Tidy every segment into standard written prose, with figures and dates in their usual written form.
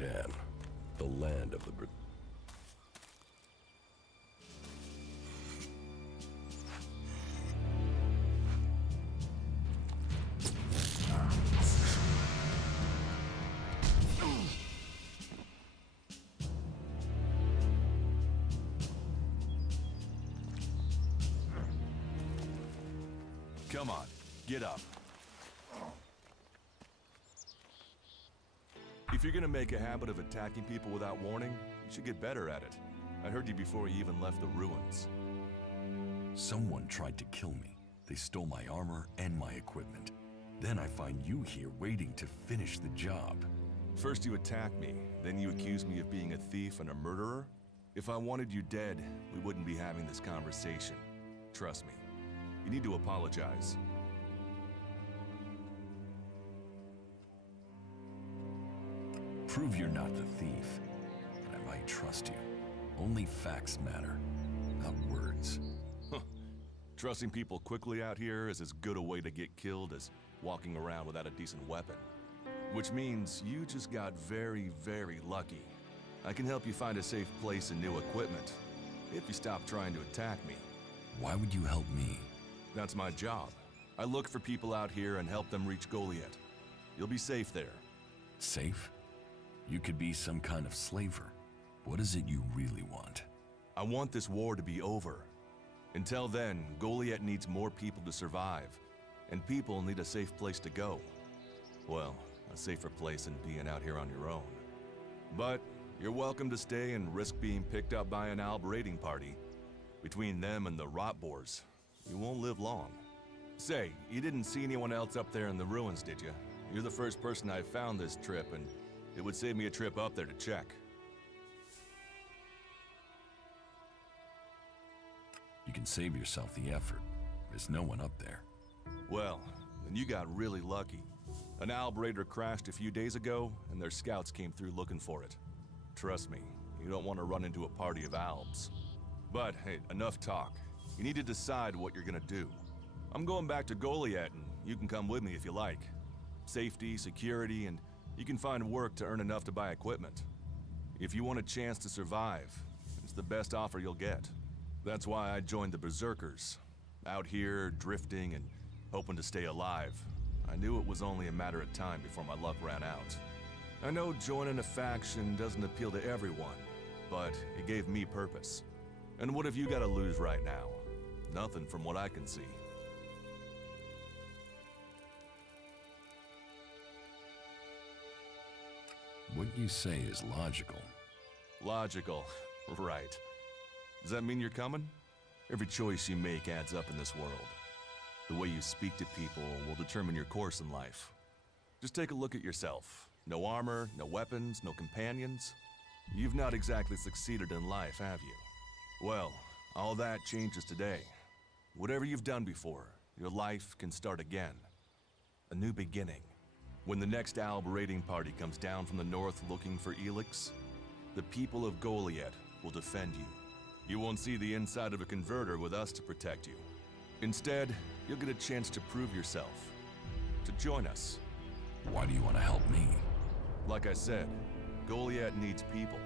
Damn. The land of the... Come on, get up. If you're gonna make a habit of attacking people without warning, you should get better at it. I heard you before you even left the ruins. Someone tried to kill me. They stole my armor and my equipment. Then I find you here waiting to finish the job. First you attack me, then you accuse me of being a thief and a murderer? If I wanted you dead, we wouldn't be having this conversation. Trust me. You need to apologize. Prove you're not the thief, and I might trust you. Only facts matter, not words. Trusting people quickly out here is as good a way to get killed as walking around without a decent weapon. Which means you just got very, very lucky. I can help you find a safe place and new equipment, if you stop trying to attack me. Why would you help me? That's my job. I look for people out here and help them reach Goliath. You'll be safe there. Safe? You could be some kind of slaver. What is it you really want? I want this war to be over. Until then, Goliath needs more people to survive, and people need a safe place to go. Well, a safer place than being out here on your own. But you're welcome to stay and risk being picked up by an Alb raiding party. Between them and the Rotboars, you won't live long. Say, you didn't see anyone else up there in the ruins, did you? You're the first person I've found this trip, and it would save me a trip up there to check. You can save yourself the effort. There's no one up there. Well, then you got really lucky. An Alb raider crashed a few days ago, and their scouts came through looking for it. Trust me, you don't want to run into a party of Albs. But hey, enough talk. You need to decide what you're gonna do. I'm going back to Goliath, and you can come with me if you like. Safety, security, and you can find work to earn enough to buy equipment. If you want a chance to survive, it's the best offer you'll get. That's why I joined the Berserkers. Out here, drifting and hoping to stay alive. I knew it was only a matter of time before my luck ran out. I know joining a faction doesn't appeal to everyone, but it gave me purpose. And what have you got to lose right now? Nothing from what I can see. What you say is logical. Logical, right. Does that mean you're coming? Every choice you make adds up in this world. The way you speak to people will determine your course in life. Just take a look at yourself. No armor, no weapons, no companions. You've not exactly succeeded in life, have you? Well, all that changes today. Whatever you've done before, your life can start again. A new beginning. When the next Alb raiding party comes down from the north looking for ELEX, the people of Goliath will defend you. You won't see the inside of a converter with us to protect you. Instead, you'll get a chance to prove yourself. To join us. Why do you want to help me? Like I said, Goliath needs people.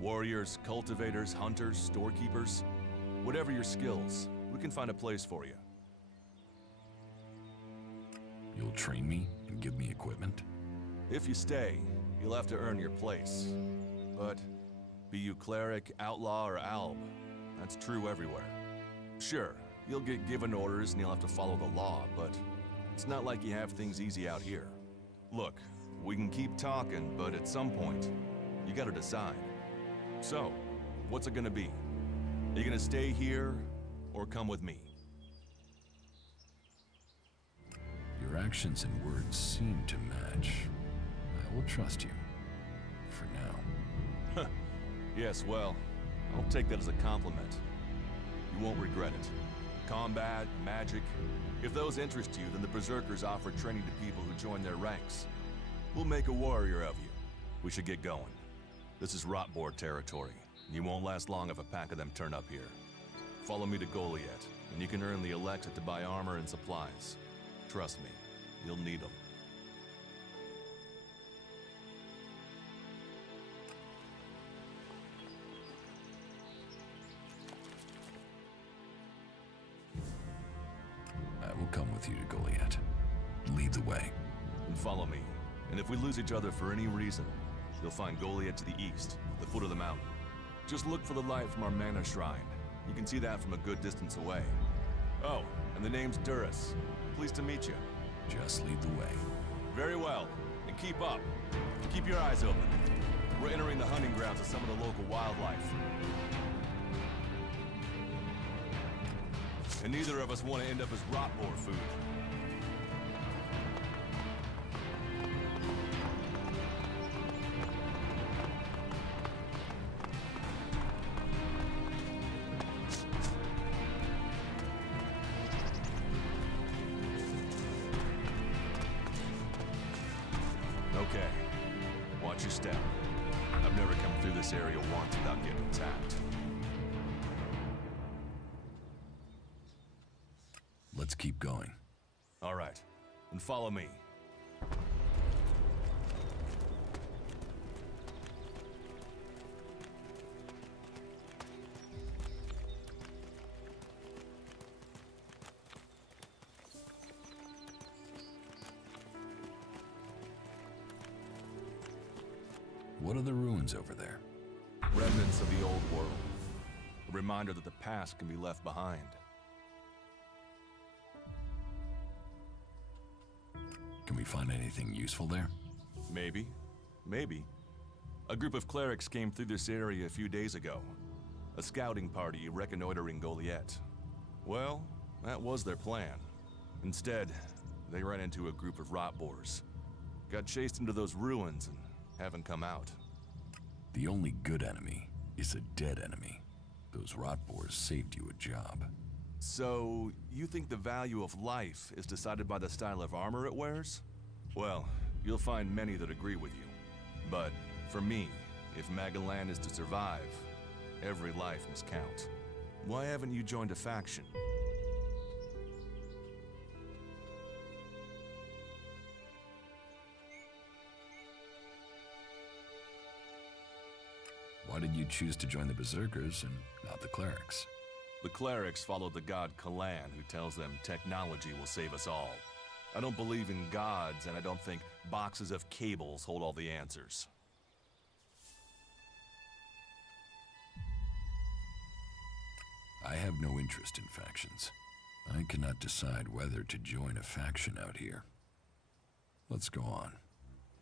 Warriors, cultivators, hunters, storekeepers. Whatever your skills, we can find a place for you. You'll train me and give me equipment? If you stay, you'll have to earn your place. But be you cleric, outlaw, or alb, that's true everywhere. Sure, you'll get given orders and you'll have to follow the law, but it's not like you have things easy out here. Look, we can keep talking, but at some point, you gotta decide. So, what's it gonna be? Are you gonna stay here, or come with me? Your actions and words seem to match. I will trust you. For now. Yes, well, I'll take that as a compliment. You won't regret it. Combat, magic. If those interest you, then the Berserkers offer training to people who join their ranks. We'll make a warrior of you. We should get going. This is Rotboar territory. You won't last long if a pack of them turn up here. Follow me to Goliath, and you can earn the ELEX to buy armor and supplies. Trust me, you'll need them. come with you to Goliath. Lead the way. And follow me. And if we lose each other for any reason, you'll find Goliath to the east, the foot of the mountain. Just look for the light from our mana shrine. You can see that from a good distance away. Oh, and the name's Duras. Pleased to meet you. Just lead the way. Very well. And keep up. Keep your eyes open. We're entering the hunting grounds of some of the local wildlife. And neither of us want to end up as rot boar food. Okay. Watch your step. I've never come through this area once without getting attacked. Let's keep going. All right. And follow me. What are the ruins over there? Remnants of the old world. A reminder that the past can be left behind. Can we find anything useful there? Maybe. Maybe. A group of clerics came through this area a few days ago. A scouting party reconnoitering Goliath. Well, that was their plan. Instead, they ran into a group of rot boars. Got chased into those ruins and haven't come out. The only good enemy is a dead enemy. Those rot boars saved you a job. So, you think the value of life is decided by the style of armor it wears? Well, you'll find many that agree with you. But, for me, if Magalan is to survive, every life must count. Why haven't you joined a faction? Why did you choose to join the Berserkers and not the clerics? The clerics follow the god Kalan, who tells them technology will save us all. I don't believe in gods, and I don't think boxes of cables hold all the answers. I have no interest in factions. I cannot decide whether to join a faction out here. Let's go on.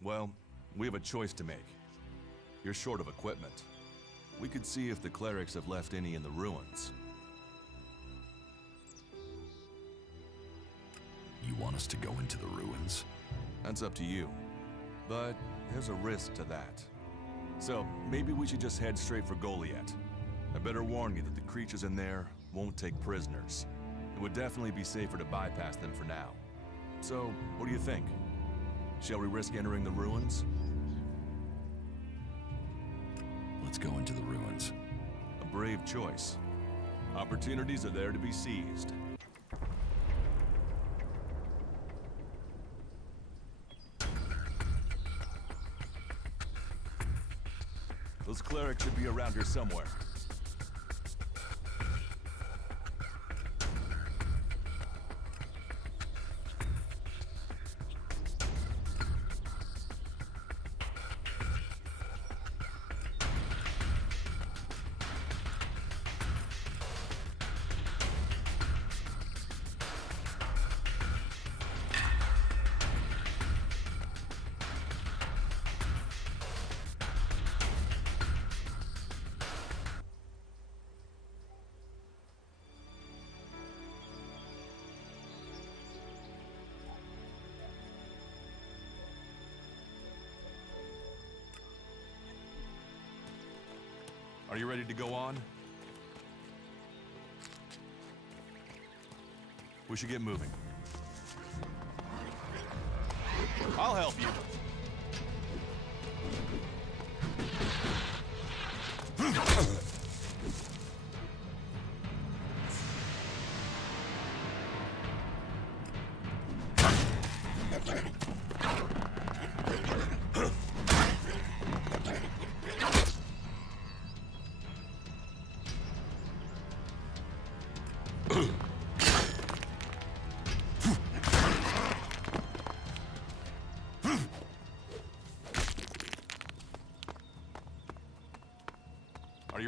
Well, we have a choice to make. You're short of equipment. We could see if the clerics have left any in the ruins. You want us to go into the ruins? That's up to you. But there's a risk to that. So maybe we should just head straight for Goliath. I better warn you that the creatures in there won't take prisoners. It would definitely be safer to bypass them for now. So, what do you think? Shall we risk entering the ruins? Let's go into the ruins. A brave choice. Opportunities are there to be seized. Those clerics should be around here somewhere. Are you ready to go on? We should get moving. I'll help you.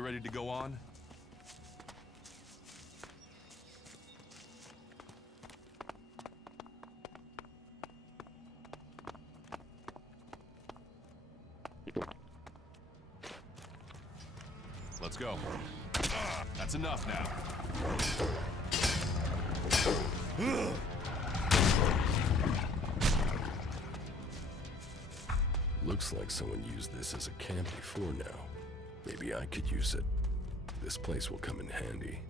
ready to go on? Let's go. That's enough now. Looks like someone used this as a camp before now. Maybe I could use it. This place will come in handy.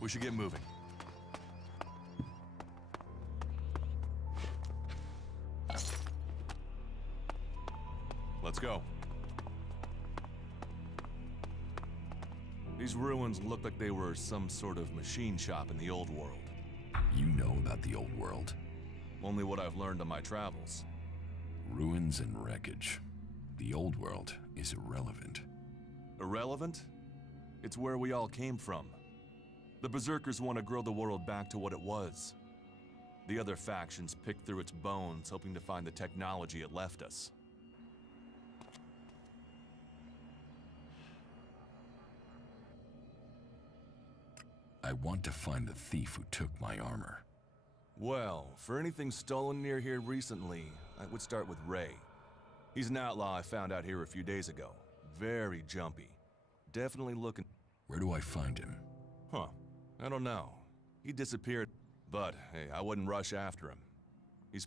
We should get moving. Let's go. These ruins look like they were some sort of machine shop in the old world. You know about the old world. Only what I've learned on my travels. Ruins and wreckage. The old world is irrelevant. Irrelevant? It's where we all came from. The Berserkers want to grow the world back to what it was. The other factions pick through its bones, hoping to find the technology it left us. I want to find the thief who took my armor. Well, for anything stolen near here recently, I would start with Ray. He's an outlaw I found out here a few days ago. Very jumpy. Definitely looking... Where do I find him? Huh. I don't know. He disappeared, but hey, I wouldn't rush after him. He's...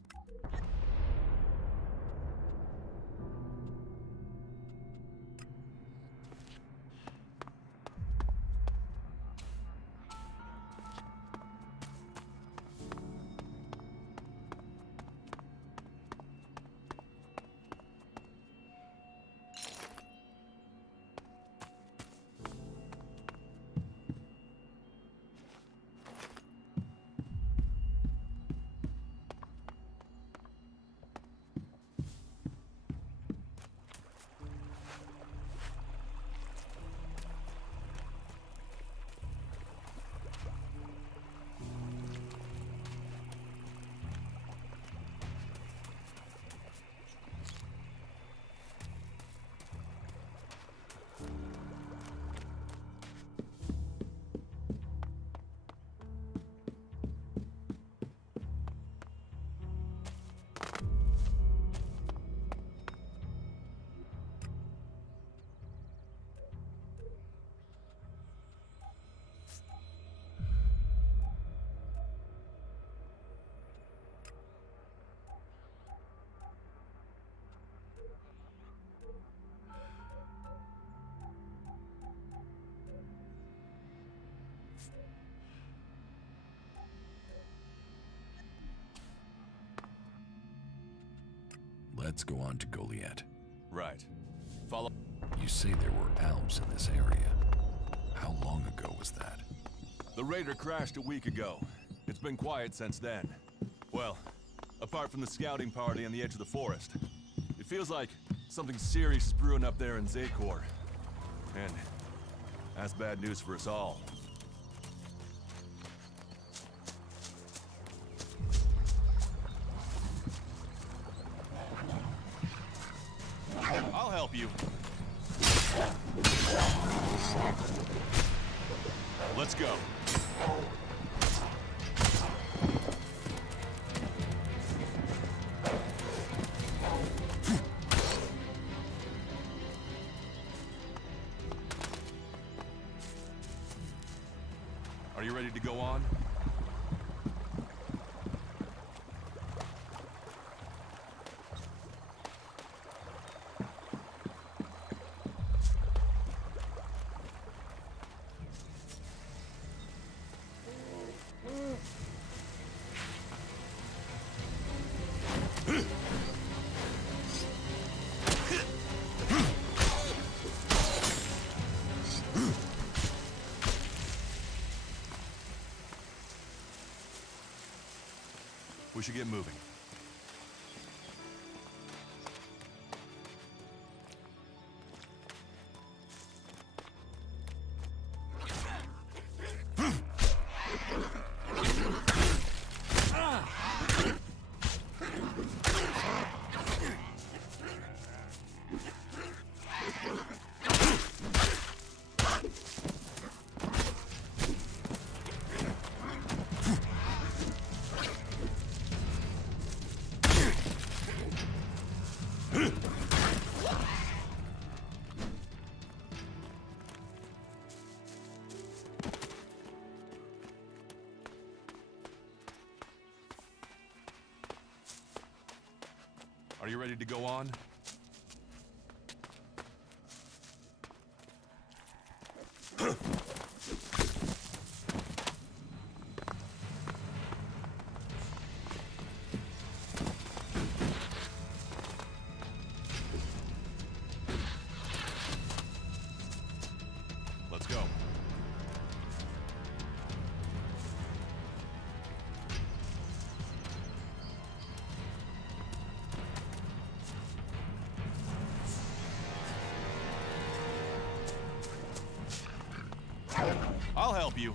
Let's go on to Goliath. Right. Follow... You say there were Alps in this area. How long ago was that? The raider crashed a week ago. It's been quiet since then. Well, apart from the scouting party on the edge of the forest. It feels like something serious is brewing up there in Zakor. And that's bad news for us all. I'll help you. Let's go. Are you ready to go on? We should get moving. Are you ready to go on? Let's go. I'll help you.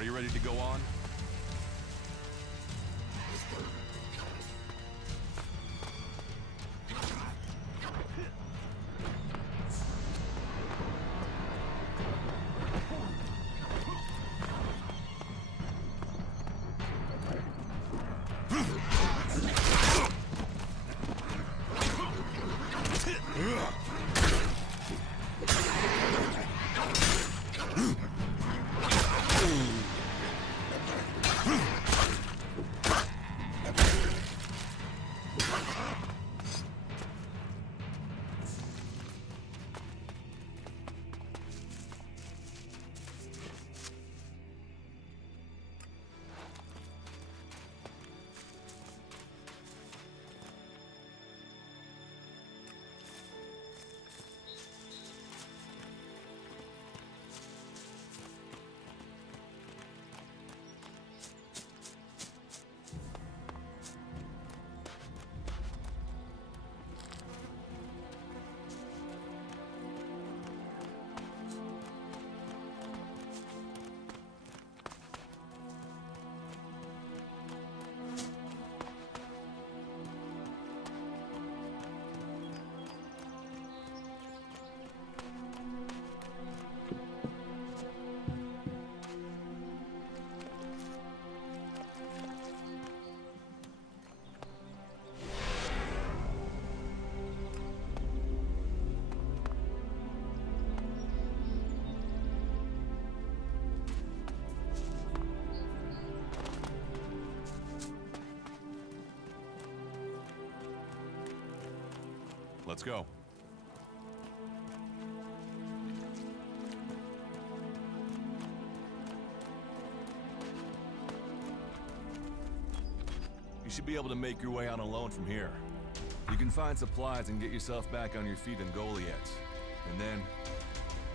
Are you ready to go on? Let's go. You should be able to make your way out alone from here. You can find supplies and get yourself back on your feet in Goliath. And then,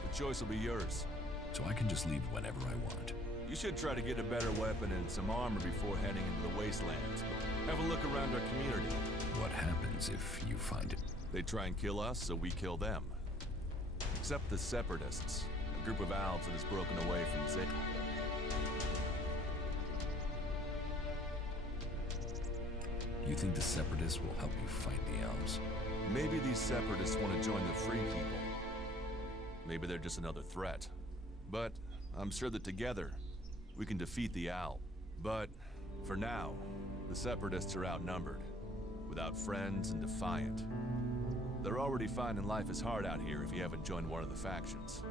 the choice will be yours. So I can just leave whenever I want. You should try to get a better weapon and some armor before heading into the wastelands. Have a look around our community. What happens if you find it? They try and kill us, so we kill them. Except the Separatists, a group of Alps that has broken away from Zit. You think the Separatists will help you fight the elves? Maybe these Separatists want to join the Free People. Maybe they're just another threat. But I'm sure that together, we can defeat the Owl. But for now, the Separatists are outnumbered, without friends and defiant. They're already finding life is hard out here if you haven't joined one of the factions.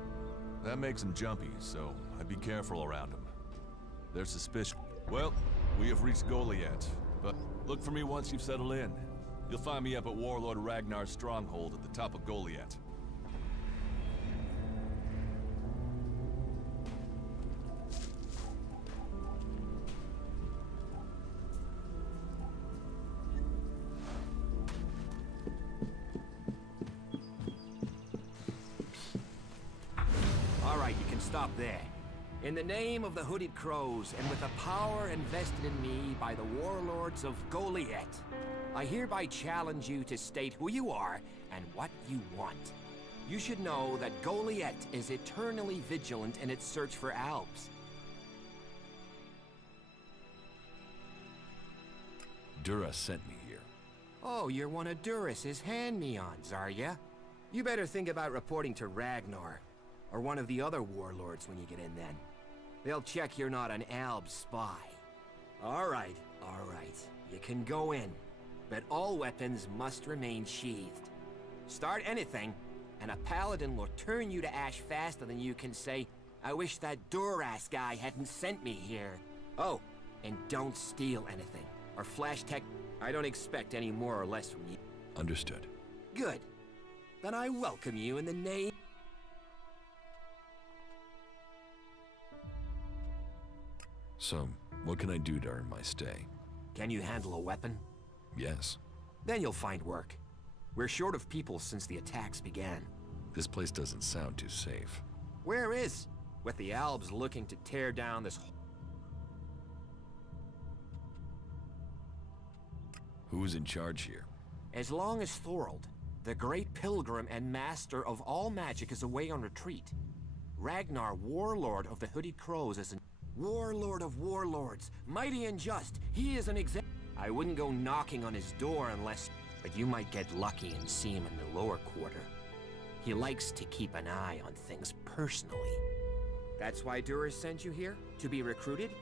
That makes them jumpy, so I'd be careful around them. They're suspicious. Well, we have reached Goliath, but look for me once you've settled in. You'll find me up at Warlord Ragnar's stronghold at the top of Goliath. All right, you can stop there. In the name of the Hooded Crows, and with the power invested in me by the warlords of Goliath, I hereby challenge you to state who you are and what you want. You should know that Goliath is eternally vigilant in its search for Alps. Dura sent me here. Oh, you're one of Duras's hand-me-ons, are ya? You better think about reporting to Ragnar, or one of the other warlords when you get in then. They'll check you're not an Alb spy. All right. You can go in, but all weapons must remain sheathed. Start anything, and a paladin will turn you to ash faster than you can say, I wish that Duras guy hadn't sent me here. Oh, and don't steal anything, or flash tech. I don't expect any more or less from you. Understood. Good. Then I welcome you in the name... So, what can I do during my stay? Can you handle a weapon? Yes. Then you'll find work. We're short of people since the attacks began. This place doesn't sound too safe. Where is? With the Albs looking to tear down this... Who's in charge here? As long as Thorold, the great pilgrim and master of all magic, is away on retreat, Ragnar, warlord of the Hooded Crows, is an... Warlord of warlords, mighty and just, he is an I wouldn't go knocking on his door unless... But you might get lucky and see him in the lower quarter. He likes to keep an eye on things personally. That's why Duras sent you here? To be recruited?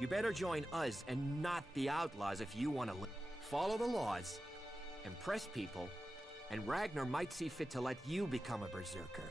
You better join us and not the outlaws if you want to live. Follow the laws, impress people, and Ragnar might see fit to let you become a berserker.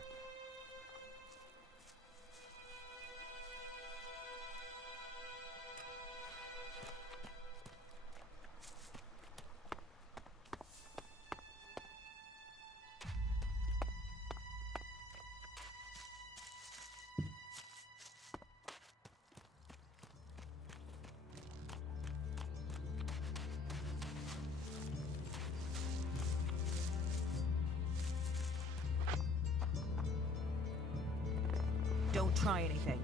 Don't try anything.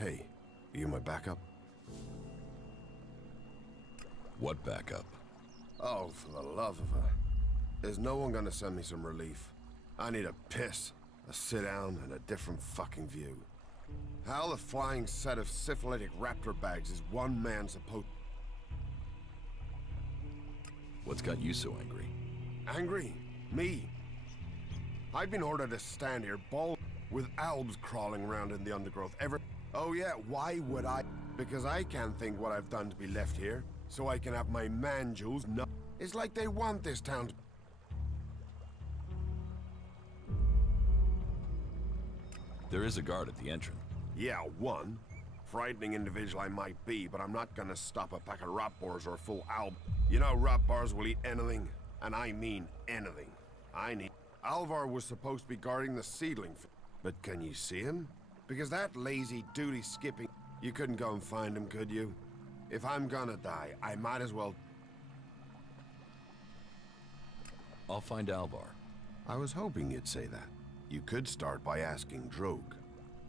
Hey, you my backup? What backup? Oh, for the love of her. Is no one gonna send me some relief? I need a piss, a sit down, and a different fucking view. How the flying set of syphilitic raptor bags is one man supposed... What's got you so angry? Angry? Me? I've been ordered to stand here bald with albs crawling around in the undergrowth Oh yeah, why would I? Because I can't think what I've done to be left here, so I can have my man-jewels no... It's like they want this town to... There is a guard at the entrance. Yeah, one. Frightening individual I might be, but I'm not gonna stop a pack of rat bars or a full alb. You know rat bars will eat anything, and I mean anything. I need... Alvar was supposed to be guarding the seedling, but can you see him? Because that lazy duty skipping... You couldn't go and find him, could you? If I'm gonna die, I might as well... I'll find Alvar. I was hoping you'd say that. You could start by asking Drogue.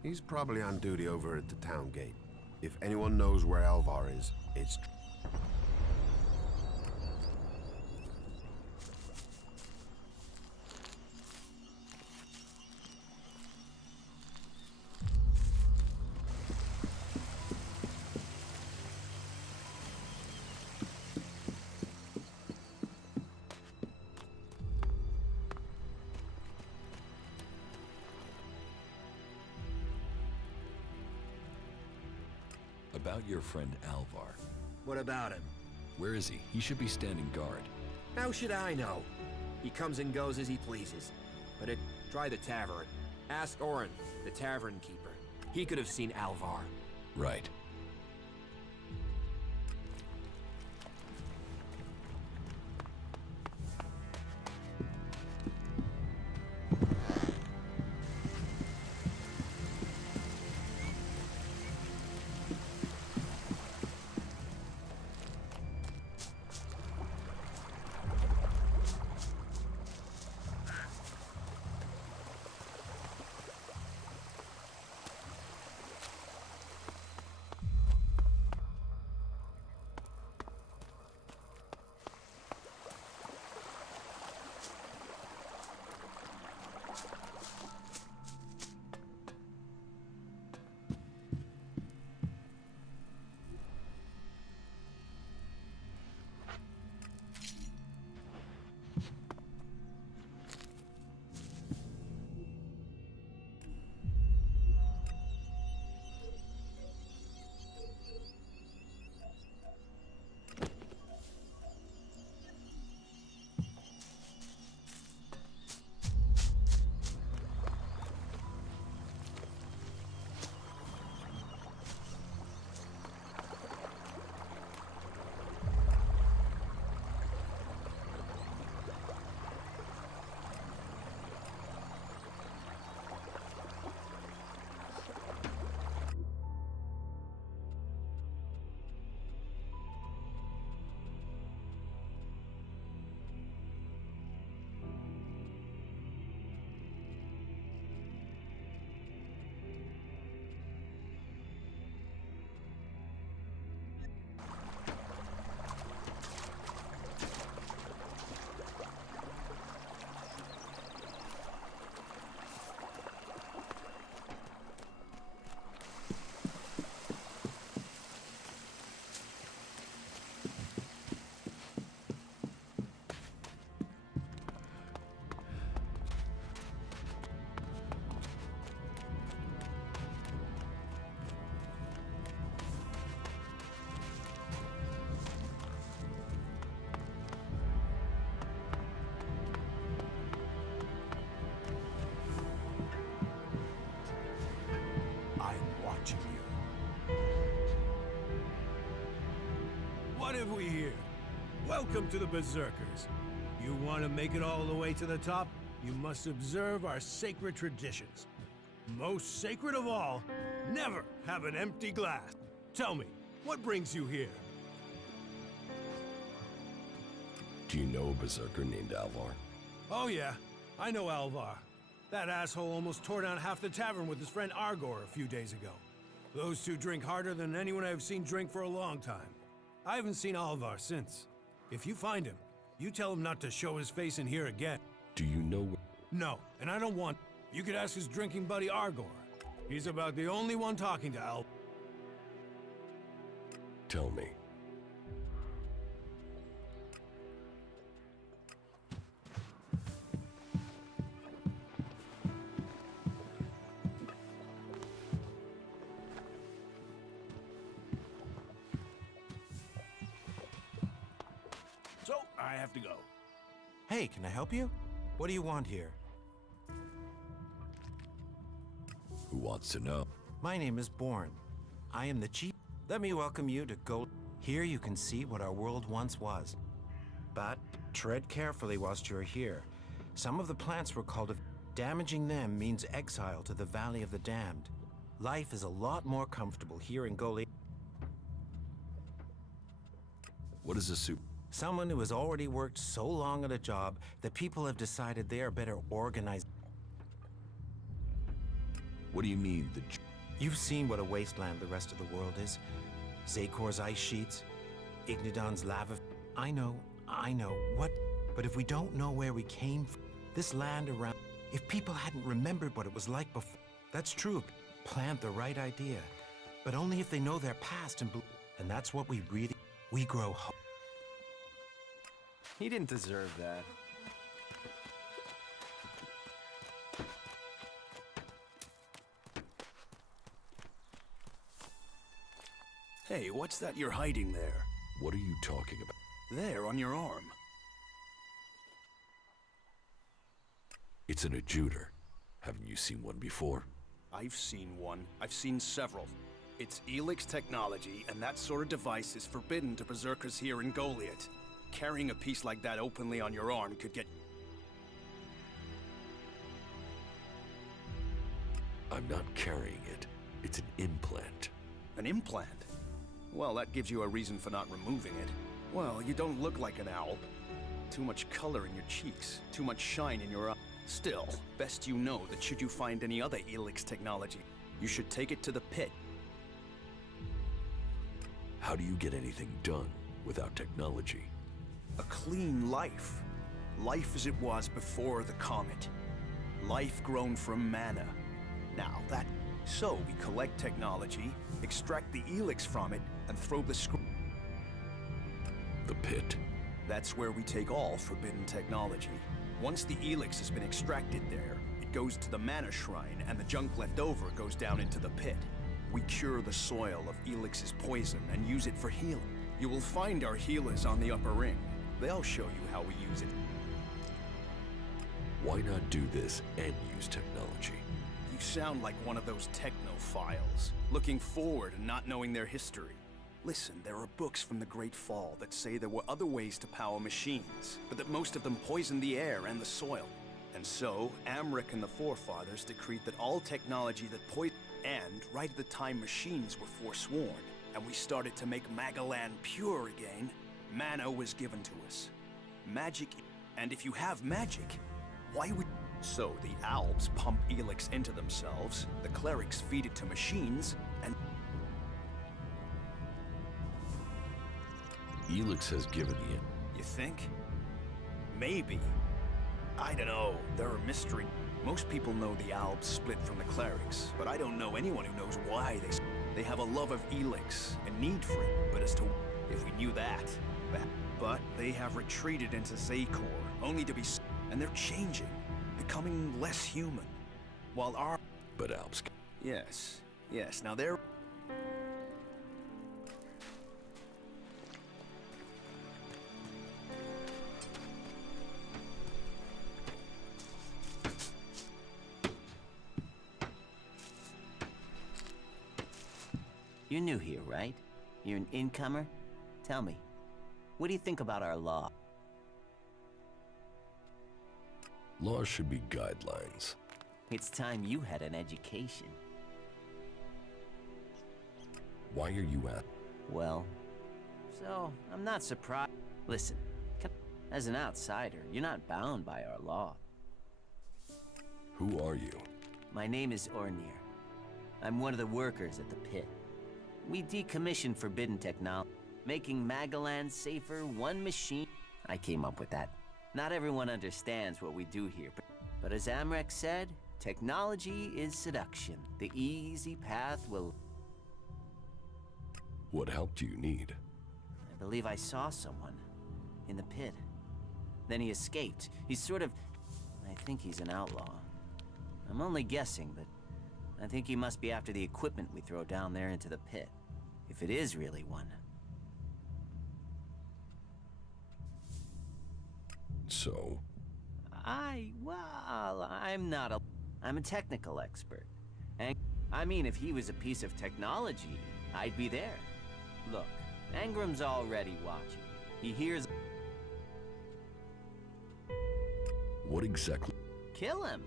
He's probably on duty over at the town gate. If anyone knows where Alvar is, it's... About your friend Alvar. What about him? Where is he? He should be standing guard. How should I know? He comes and goes as he pleases. But try the tavern. Ask Orin, the tavern keeper. He could have seen Alvar. Right. What have we here? Welcome to the Berserkers. You want to make it all the way to the top? You must observe our sacred traditions. Most sacred of all, never have an empty glass. Tell me, what brings you here? Do you know a berserker named Alvar? Oh yeah, I know Alvar. That asshole almost tore down half the tavern with his friend Argor a few days ago. Those two drink harder than anyone I've seen drink for a long time. I haven't seen Alvar since. If you find him, you tell him not to show his face in here again. Do you know where... No, and I don't want... You could ask his drinking buddy Argor. He's about the only one talking to Al. Tell me. So, I have to go. Hey, can I help you? What do you want here? Who wants to know? My name is Born. I am the chief. Let me welcome you to Gold. Here you can see what our world once was. But tread carefully whilst you're here. Some of the plants were called... Damaging them means exile to the Valley of the Damned. Life is a lot more comfortable here in Goli. What is a soup? Someone who has already worked so long at a job that people have decided they are better organized. What do you mean, the... You've seen what a wasteland the rest of the world is. Zakor's ice sheets, Ignodon's lava... I know. What? But if we don't know where we came from, this land around... If people hadn't remembered what it was like before... That's true. Plant the right idea. But only if they know their past and... And that's what we really... We grow hope. He didn't deserve that. Hey, what's that you're hiding there? What are you talking about? There, on your arm. It's an adjuter. Haven't you seen one before? I've seen one. I've seen several. It's ELEX technology, and that sort of device is forbidden to berserkers here in Goliath. Carrying a piece like that openly on your arm could get... I'm not carrying it. It's an implant. An implant? Well, that gives you a reason for not removing it. Well, you don't look like an owl. Too much color in your cheeks, too much shine in your eye. Still, best you know that should you find any other ELEX technology, you should take it to the pit. How do you get anything done without technology? A clean life. Life as it was before the comet. Life grown from mana. Now that... So we collect technology, extract the ELEX from it, and throw the The pit. That's where we take all forbidden technology. Once the ELEX has been extracted there, it goes to the mana shrine, and the junk left over goes down into the pit. We cure the soil of ELEX's poison and use it for healing. You will find our healers on the upper ring. They'll show you how we use it. Why not do this and use technology? You sound like one of those technophiles, looking forward and not knowing their history. Listen, there are books from the Great Fall that say there were other ways to power machines, but that most of them poisoned the air and the soil. And so, Amric and the forefathers decreed that all technology that poisoned... And right at the time machines were forsworn, and we started to make Magaland pure again, mana was given to us. Magic... And if you have magic, why would... So the Alps pump ELEX into themselves, the clerics feed it to machines, and... ELEX has given the... You think? Maybe. I don't know. There are mystery. Most people know the Alps split from the clerics, but I don't know anyone who knows why they split. They have a love of ELEX, a need for it, but as to if we knew that. But they have retreated into Zakor, only to be... And they're changing, becoming less human. While our... But Alps... Yes, now they're... You're new here, right? You're an incomer? Tell me, what do you think about our law? Laws should be guidelines. It's time you had an education. Why are you at... Well, so, I'm not surprised. Listen, as an outsider, you're not bound by our law. Who are you? My name is Ornir. I'm one of the workers at the pit. We decommission forbidden technology, making Magaland safer one machine. I came up with that. Not everyone understands what we do here, but as Amrek said, technology is seduction. The easy path will... What help do you need? I believe I saw someone in the pit. Then he escaped. He's sort of... I think he's an outlaw. I'm only guessing, but I think he must be after the equipment we throw down there into the pit. If it is really one. So? Well, I'm a technical expert. And I mean, if he was a piece of technology, I'd be there. Look, Angram's already watching. He hears... What exactly? Kill him.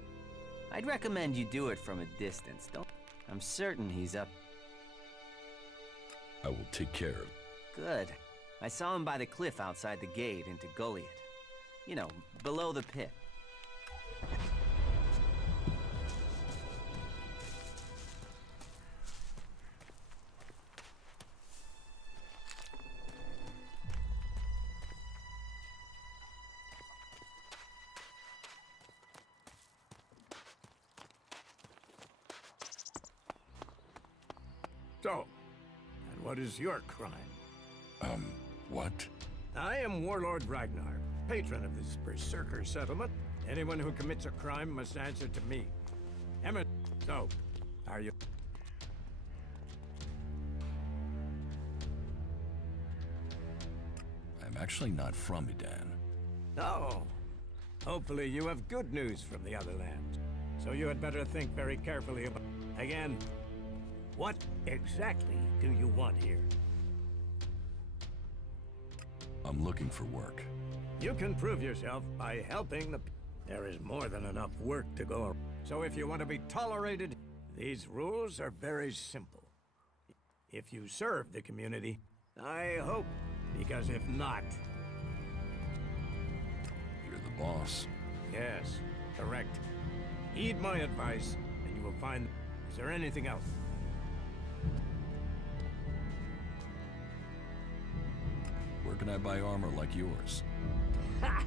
I'd recommend you do it from a distance, don't... I'm certain he's up... I will take care of... Good. I saw him by the cliff outside the gate into Goliath. You know, below the pit. So, and what is your crime? What? I am Warlord Ragnar, patron of this Berserker settlement. Anyone who commits a crime must answer to me. Emmett, so, are you... I'm actually not from Edan. No. Hopefully you have good news from the other lands. So you had better think very carefully about... Again, what exactly do you want here? I'm looking for work. You can prove yourself by helping the... There is more than enough work to go around. So if you want to be tolerated, these rules are very simple. If you serve the community, I hope, because if not... You're the boss. Yes, correct. Heed my advice, and you will find... Is there anything else? Where can I buy armor like yours? Ha!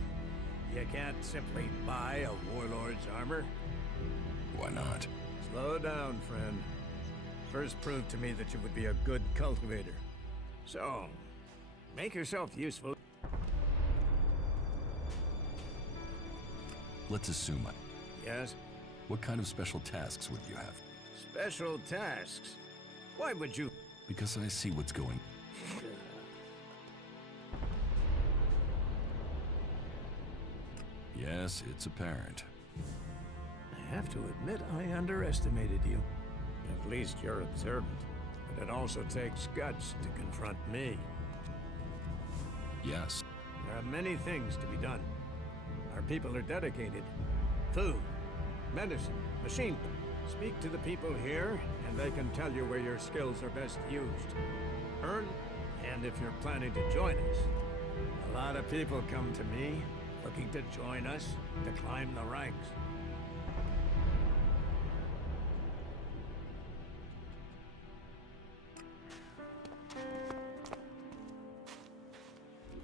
You can't simply buy a warlord's armor. Why not? Slow down, friend. First prove to me that you would be a good cultivator. So, make yourself useful. Let's assume I... Yes? What kind of special tasks would you have? Special tasks? Why would you... Because I see what's going... Yes, it's apparent. I have to admit I underestimated you. At least you're observant. But it also takes guts to confront me. Yes. There are many things to be done. Our people are dedicated. Food, medicine, machine. Speak to the people here, and they can tell you where your skills are best used. Earn, and if you're planning to join us. A lot of people come to me, looking to join us, to climb the ranks.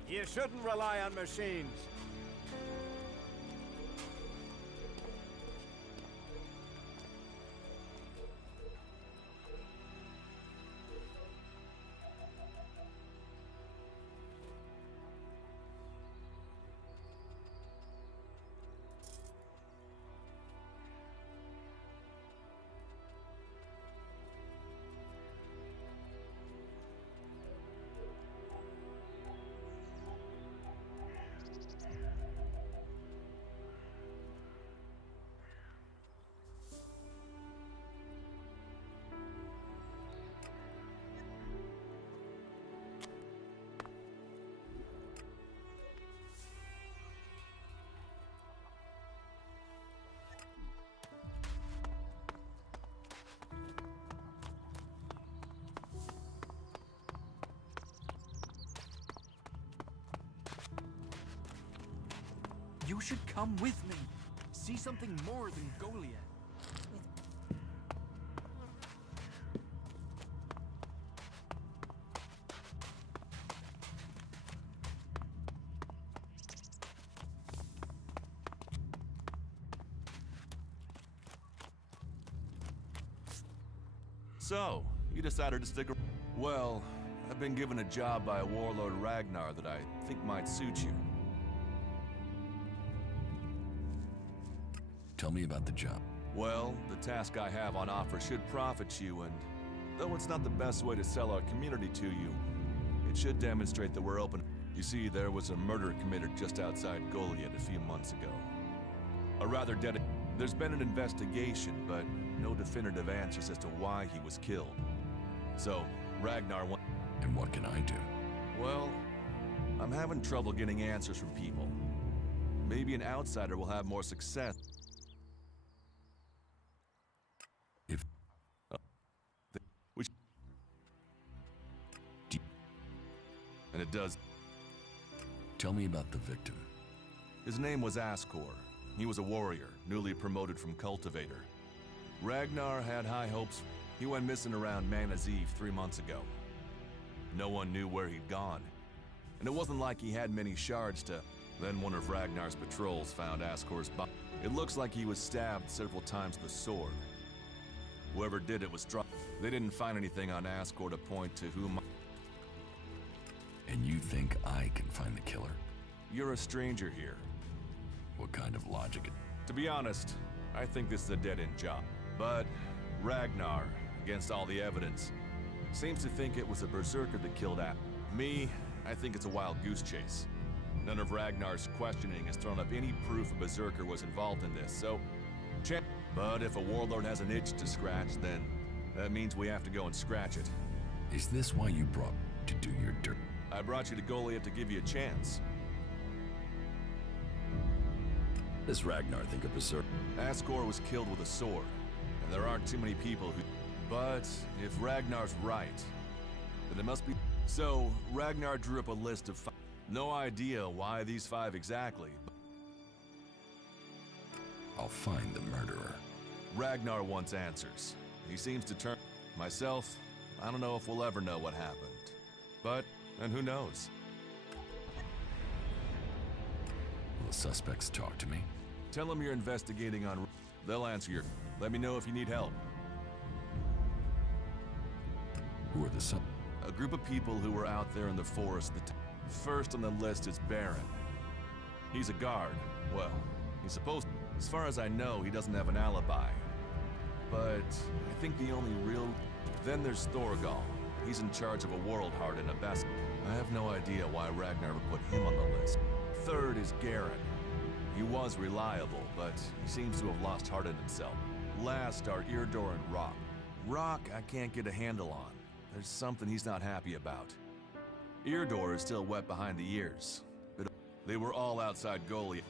You shouldn't rely on machines. You should come with me. See something more than Goliath. So, you decided to stick around. Well, I've been given a job by Warlord Ragnar that I think might suit you. Tell me about the job. Well, the task I have on offer should profit you, and though it's not the best way to sell our community to you, it should demonstrate that we're open. You see, there was a murder committed just outside Goliath a few months ago. There's been an investigation, but no definitive answers as to why he was killed. So, Ragnar wants... And what can I do? Well, I'm having trouble getting answers from people. Maybe an outsider will have more success. If... Which... And it does... Tell me about the victim. His name was Askor. He was a warrior, newly promoted from cultivator. Ragnar had high hopes. He went missing around Mana's Eve 3 months ago. No one knew where he'd gone. And it wasn't like he had many shards to... Then one of Ragnar's patrols found Askor's body. It looks like he was stabbed several times with a sword. Whoever did it was struck. They didn't find anything on Askor to point to whom... And you think I can find the killer? You're a stranger here. What kind of logic? To be honest, I think this is a dead-end job. But Ragnar, against all the evidence, seems to think it was a berserker that killed Me, I think it's a wild goose chase. None of Ragnar's questioning has thrown up any proof a berserker was involved in this, so... But if a warlord has an itch to scratch, then that means we have to go and scratch it. Is this why you brought to do your dirt? I brought you to Goliath to give you a chance. Does Ragnar think a berserker? Askor was killed with a sword, and there aren't too many people who... But if Ragnar's right, then it must be... So, Ragnar drew up a list of 5. No idea why these 5 exactly, but... I'll find the murderer. Ragnar wants answers. He seems determined. Myself, I don't know if we'll ever know what happened. But, and who knows? Will the suspects talk to me? Tell them you're investigating on... They'll answer your... Let me know if you need help. Who are the A group of people who were out there in the forest. First on the list is Baron. He's a guard. Well, he's supposed... As far as I know, he doesn't have an alibi. But I think the only real... Then there's Thorgal. He's in charge of a world heart and a best. I have no idea why Ragnar would put him on the list. Third is Garen. He was reliable, but he seems to have lost heart in himself. Last are Irdor and Rock. Rock I can't get a handle on. There's something he's not happy about. Irdor is still wet behind the ears. But they were all outside Goliath.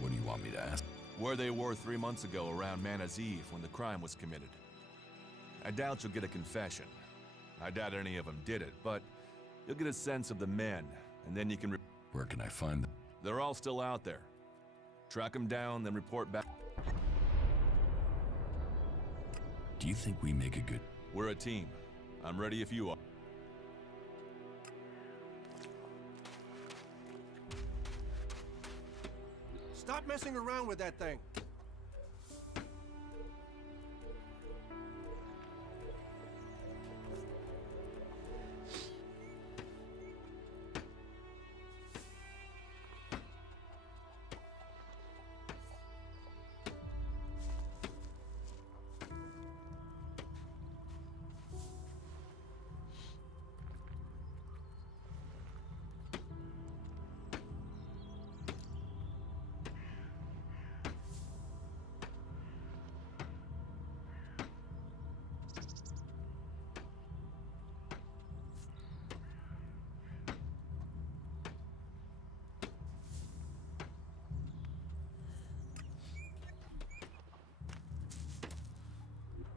What do you want me to ask? Where they were 3 months ago around Mana's Eve when the crime was committed. I doubt you'll get a confession. I doubt any of them did it, but you'll get a sense of the men, and then you can... Where can I find them? They're all still out there. Track them down, then report back. Do you think we make a good... We're a team. I'm ready if you are. Stop messing around with that thing.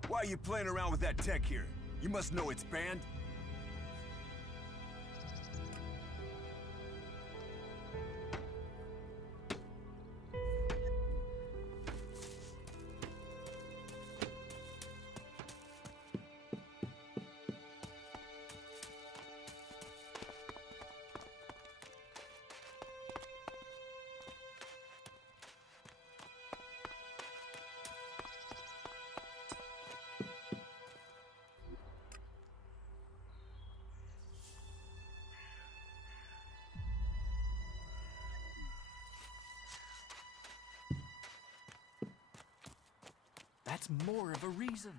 Why are you playing around with that tech here? You must know it's banned. That's more of a reason.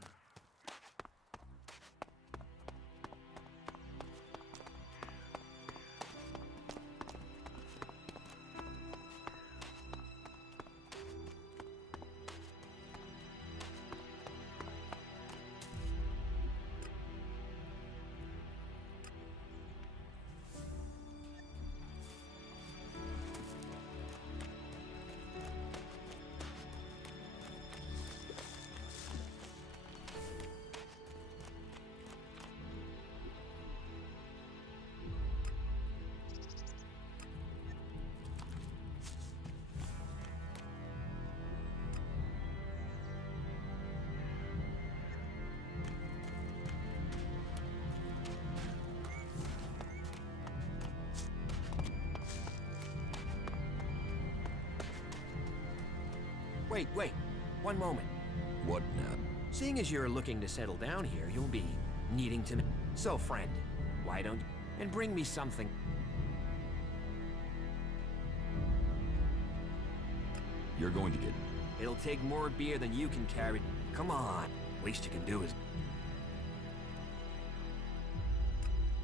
Wait. One moment. What now? Seeing as you're looking to settle down here, you'll be needing to... So, friend, why don't... And bring me something. You're going to get... It'll take more beer than you can carry. Come on. Least you can do is...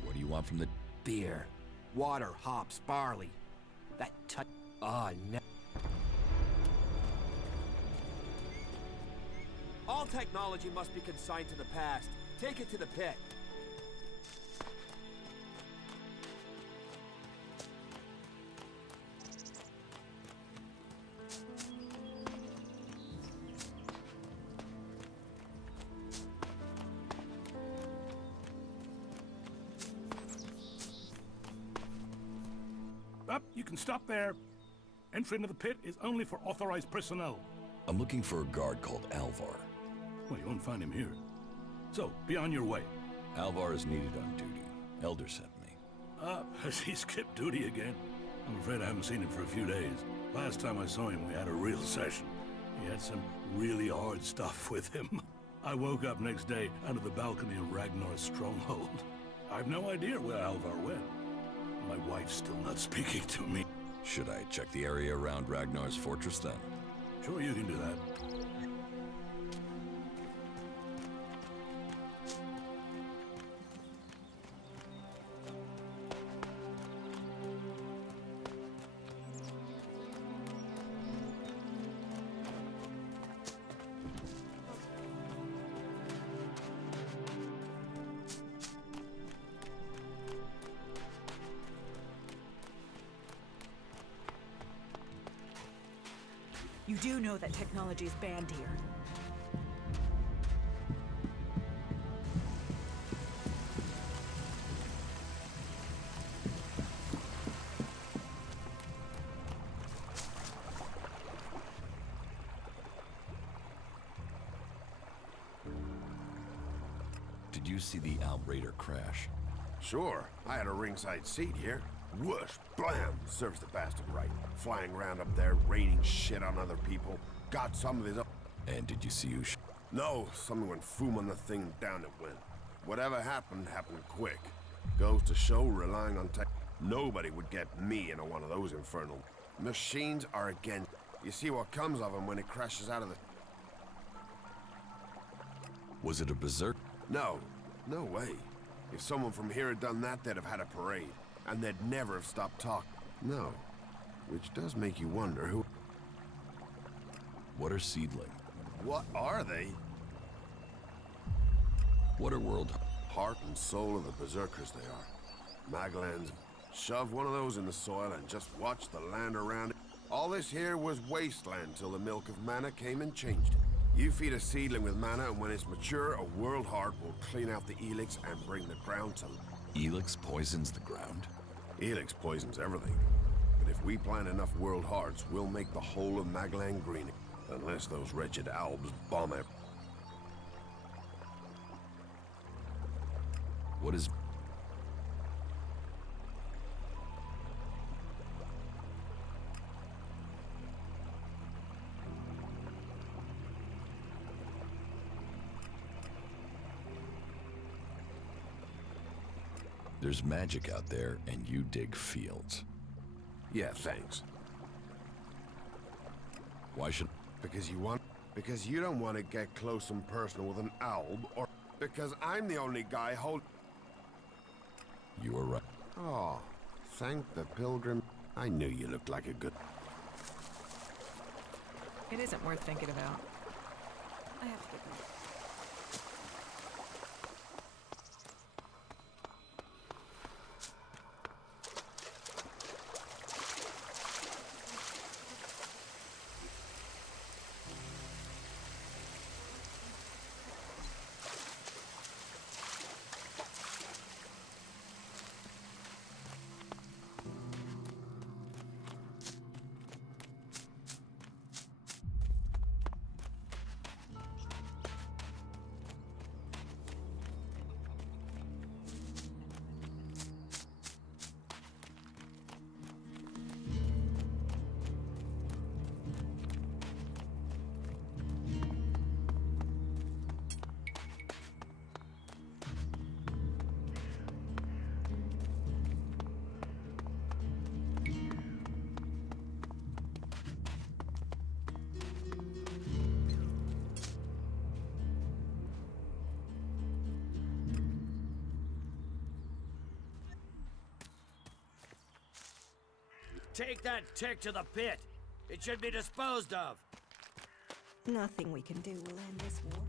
What do you want from the... Beer. Water, hops, barley. That Oh, no. All technology must be consigned to the past. Take it to the pit. Up, you can stop there. Entry into the pit is only for authorized personnel. I'm looking for a guard called Alvar. Well, you won't find him here. So, be on your way. Alvar is needed on duty. Elder sent me. Has he skipped duty again? I'm afraid I haven't seen him for a few days. Last time I saw him, we had a real session. He had some really hard stuff with him. I woke up next day under the balcony of Ragnar's stronghold. I've no idea where Alvar went. My wife's still not speaking to me. Should I check the area around Ragnar's fortress then? Sure, you can do that. You do know that technology is banned here. Did you see the Outraider crash? Sure, I had a ringside seat here. Whoosh, blam, serves the bastard right. Flying around up there, raining shit on other people. Got some of his own. And did you see who No, something went foom on the thing, down it went. Whatever happened, happened quick. Goes to show, relying on tech. Nobody would get me into one of those infernal... Machines are against... You see what comes of them when it crashes out of the... Was it a berserk? No, no way. If someone from here had done that, they'd have had a parade. And they'd never have stopped talking. No. Which does make you wonder who... What are seedling? What are they? What are world... Heart and soul of the berserkers they are. Magellan's... Shove one of those in the soil and just watch the land around it. All this here was wasteland till the milk of mana came and changed it. You feed a seedling with mana, and when it's mature, a world heart will clean out the ELEX and bring the ground to... ELEX poisons the ground? ELEX poisons everything. But if we plant enough world hearts, we'll make the whole of Magellan green. Unless those wretched Albs bomb it. What is... There's magic out there, and you dig fields. Yeah, thanks. Why should... Because you want... Because you don't want to get close and personal with an alb, or because I'm the only guy You were right. Oh, thank the pilgrim. I knew you looked like a good... It isn't worth thinking about. I have to get going. Take that tick to the pit. It should be disposed of. Nothing we can do will end this war.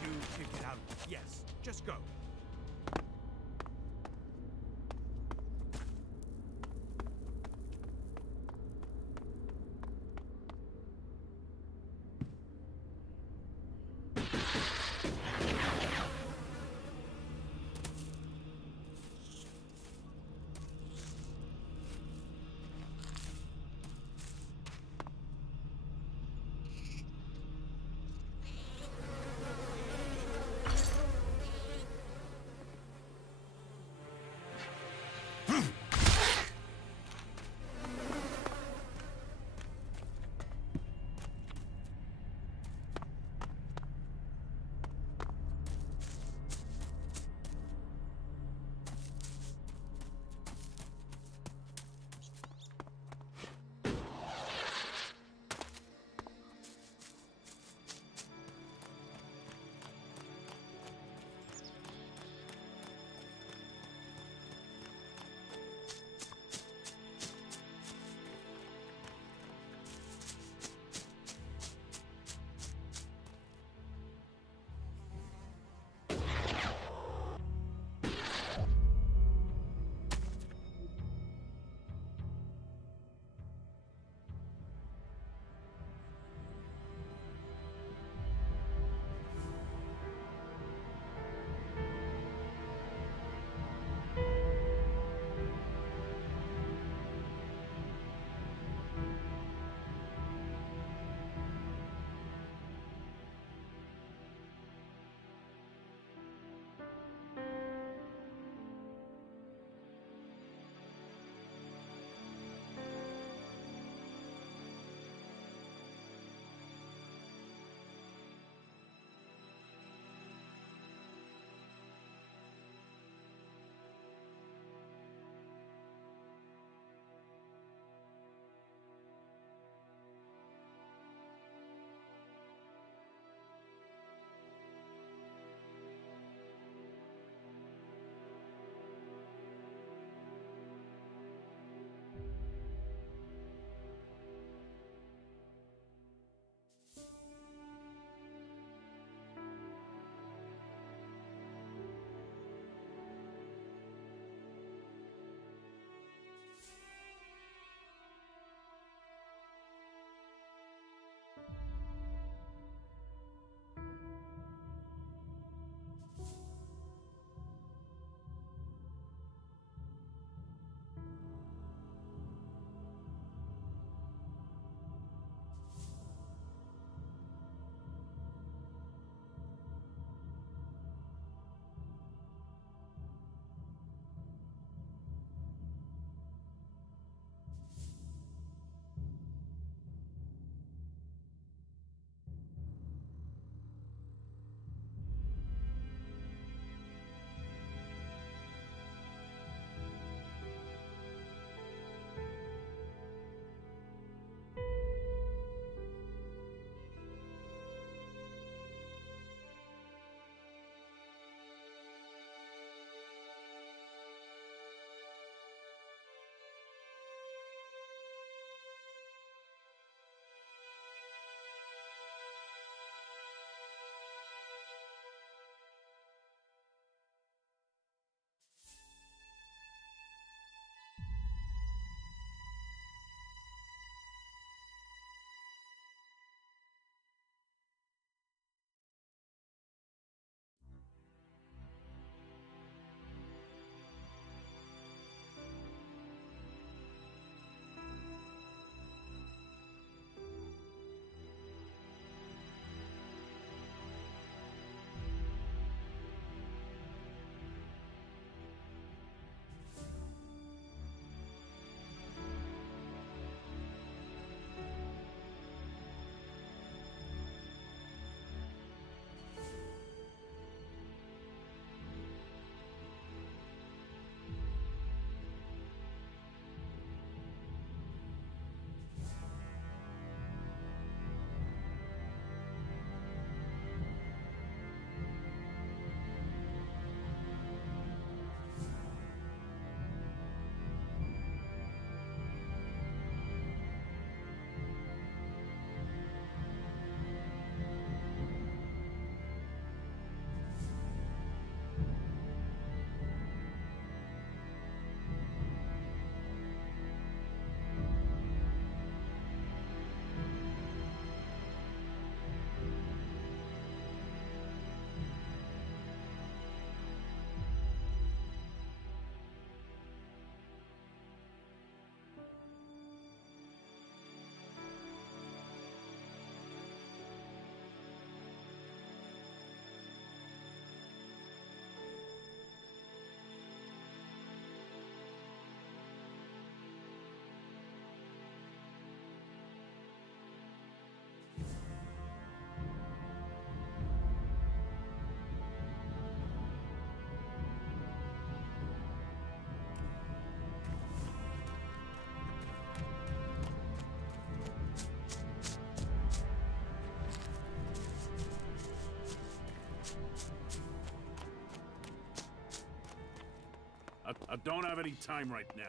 You can get out. Yes, just go. I don't have any time right now.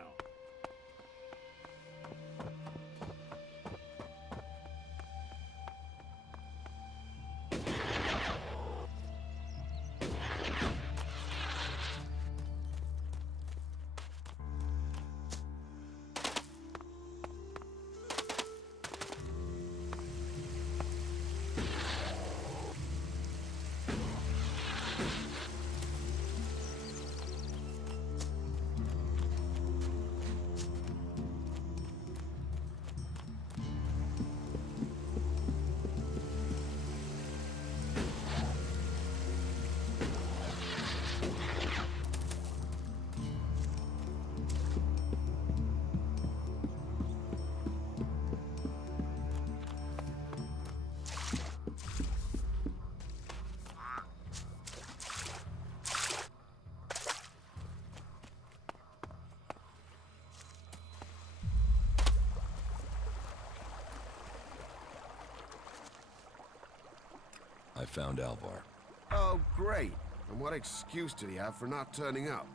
I found Alvar. Oh, great. And what excuse did he have for not turning up?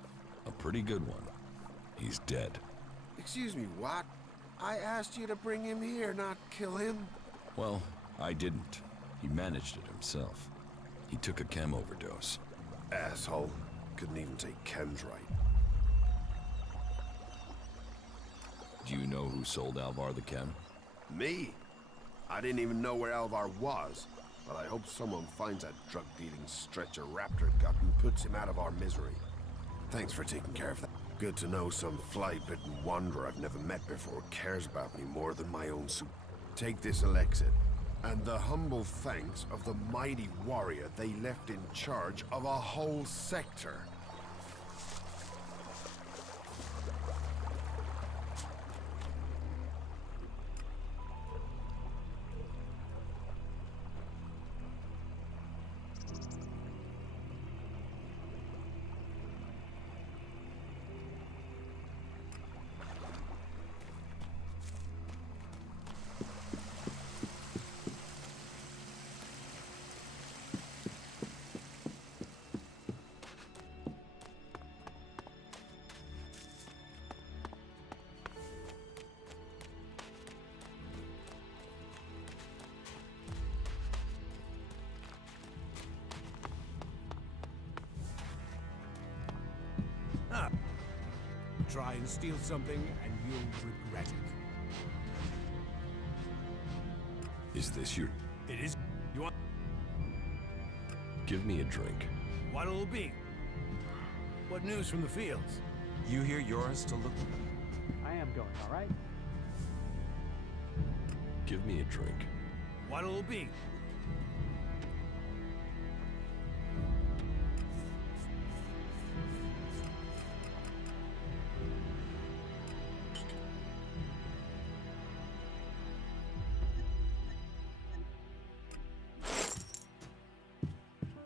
A pretty good one. He's dead. Excuse me, what? I asked you to bring him here, not kill him. Well, I didn't. He managed it himself. He took a chem overdose. Asshole. Couldn't even take chems right. Do you know who sold Alvar the chem? Me? I didn't even know where Alvar was. But I hope someone finds that drug-dealing stretcher Raptor gut and puts him out of our misery. Thanks for taking care of that. Good to know some fly-bitten wanderer I've never met before cares about me more than my own soup. Take this Elexit, and the humble thanks of the mighty warrior they left in charge of a whole sector. Try and steal something, and you'll regret it. Is this your... It is. You want... Give me a drink. What'll it be? What news from the fields? You hear yours to look... I am going, all right? Give me a drink. What'll it be?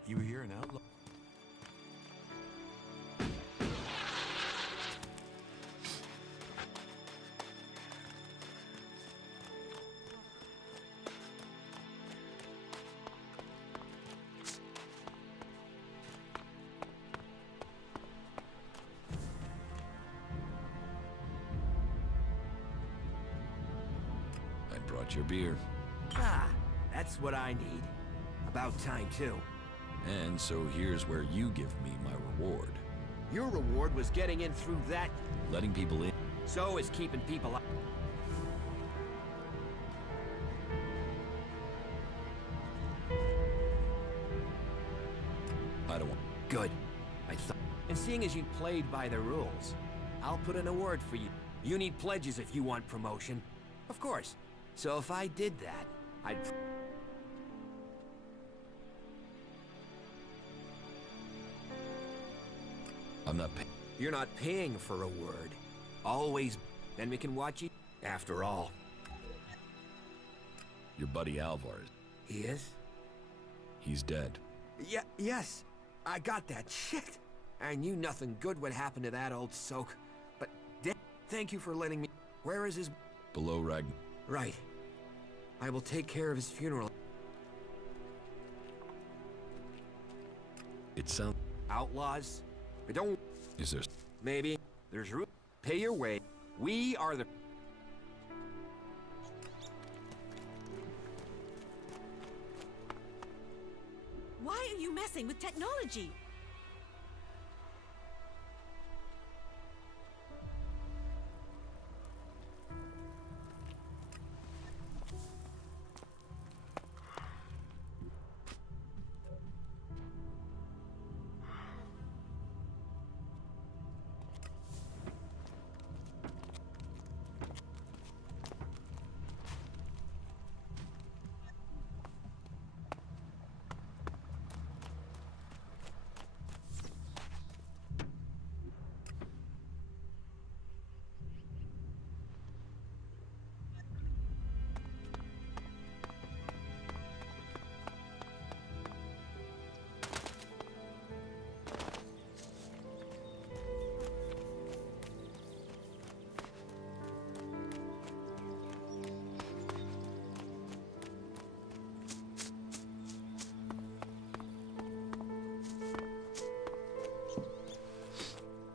You hear an outlaw? I brought your beer. Ah, that's what I need. About time, too. And so here's where you give me my reward. Your reward was getting in through that. Letting people in. So is keeping people out. I don't want... Good. I thought. And seeing as you played by the rules, I'll put in a word for you. You need pledges if you want promotion. Of course. So if I did that, I'd... I'm not paying. You're not paying for a word. Always. Then we can watch you. After all. Your buddy Alvar. He is? He's dead. Yeah, yes. I got that. Shit. I knew nothing good would happen to that old soak. But thank you for letting me... Where is his... Below Ragn... Right. I will take care of his funeral. It sounds... Outlaws? I don't... Is there... Maybe. There's room. Pay your way. We are the... Why are you messing with technology?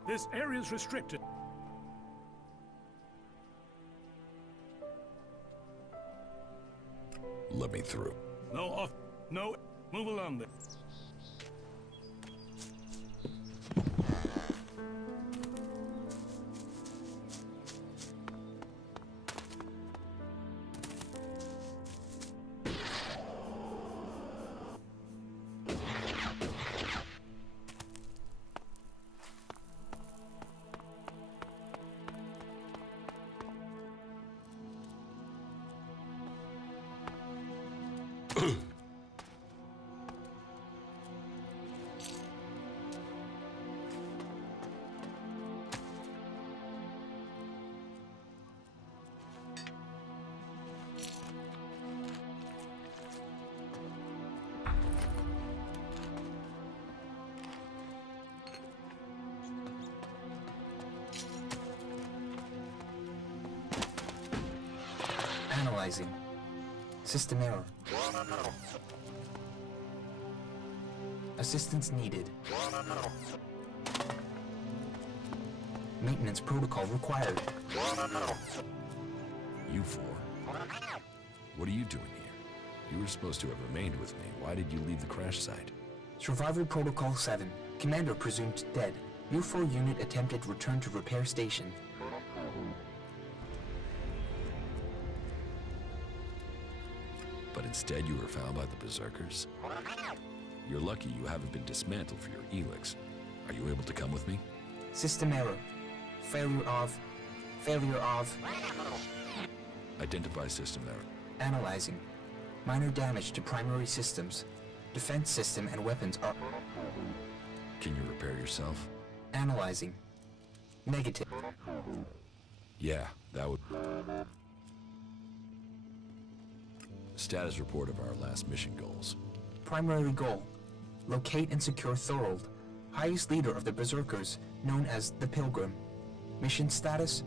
This area's restricted. Let me through. No off. No. Move along there. Analyzing. System error. Assistance needed. Maintenance protocol required. You four. What are you doing here? You were supposed to have remained with me. Why did you leave the crash site? Survival Protocol 7. Commander presumed dead. U4 unit attempted return to repair station. But instead you were found by the Berserkers? You're lucky you haven't been dismantled for your ELEX. Are you able to come with me? System error. Failure of... Identify system error. Analyzing. Minor damage to primary systems. Defense system and weapons are... Can you repair yourself? Analyzing. Negative. Yeah, that would... Status report of our last mission goals. Primary goal. Locate and secure Thorold, highest leader of the Berserkers, known as the Pilgrim. Mission status.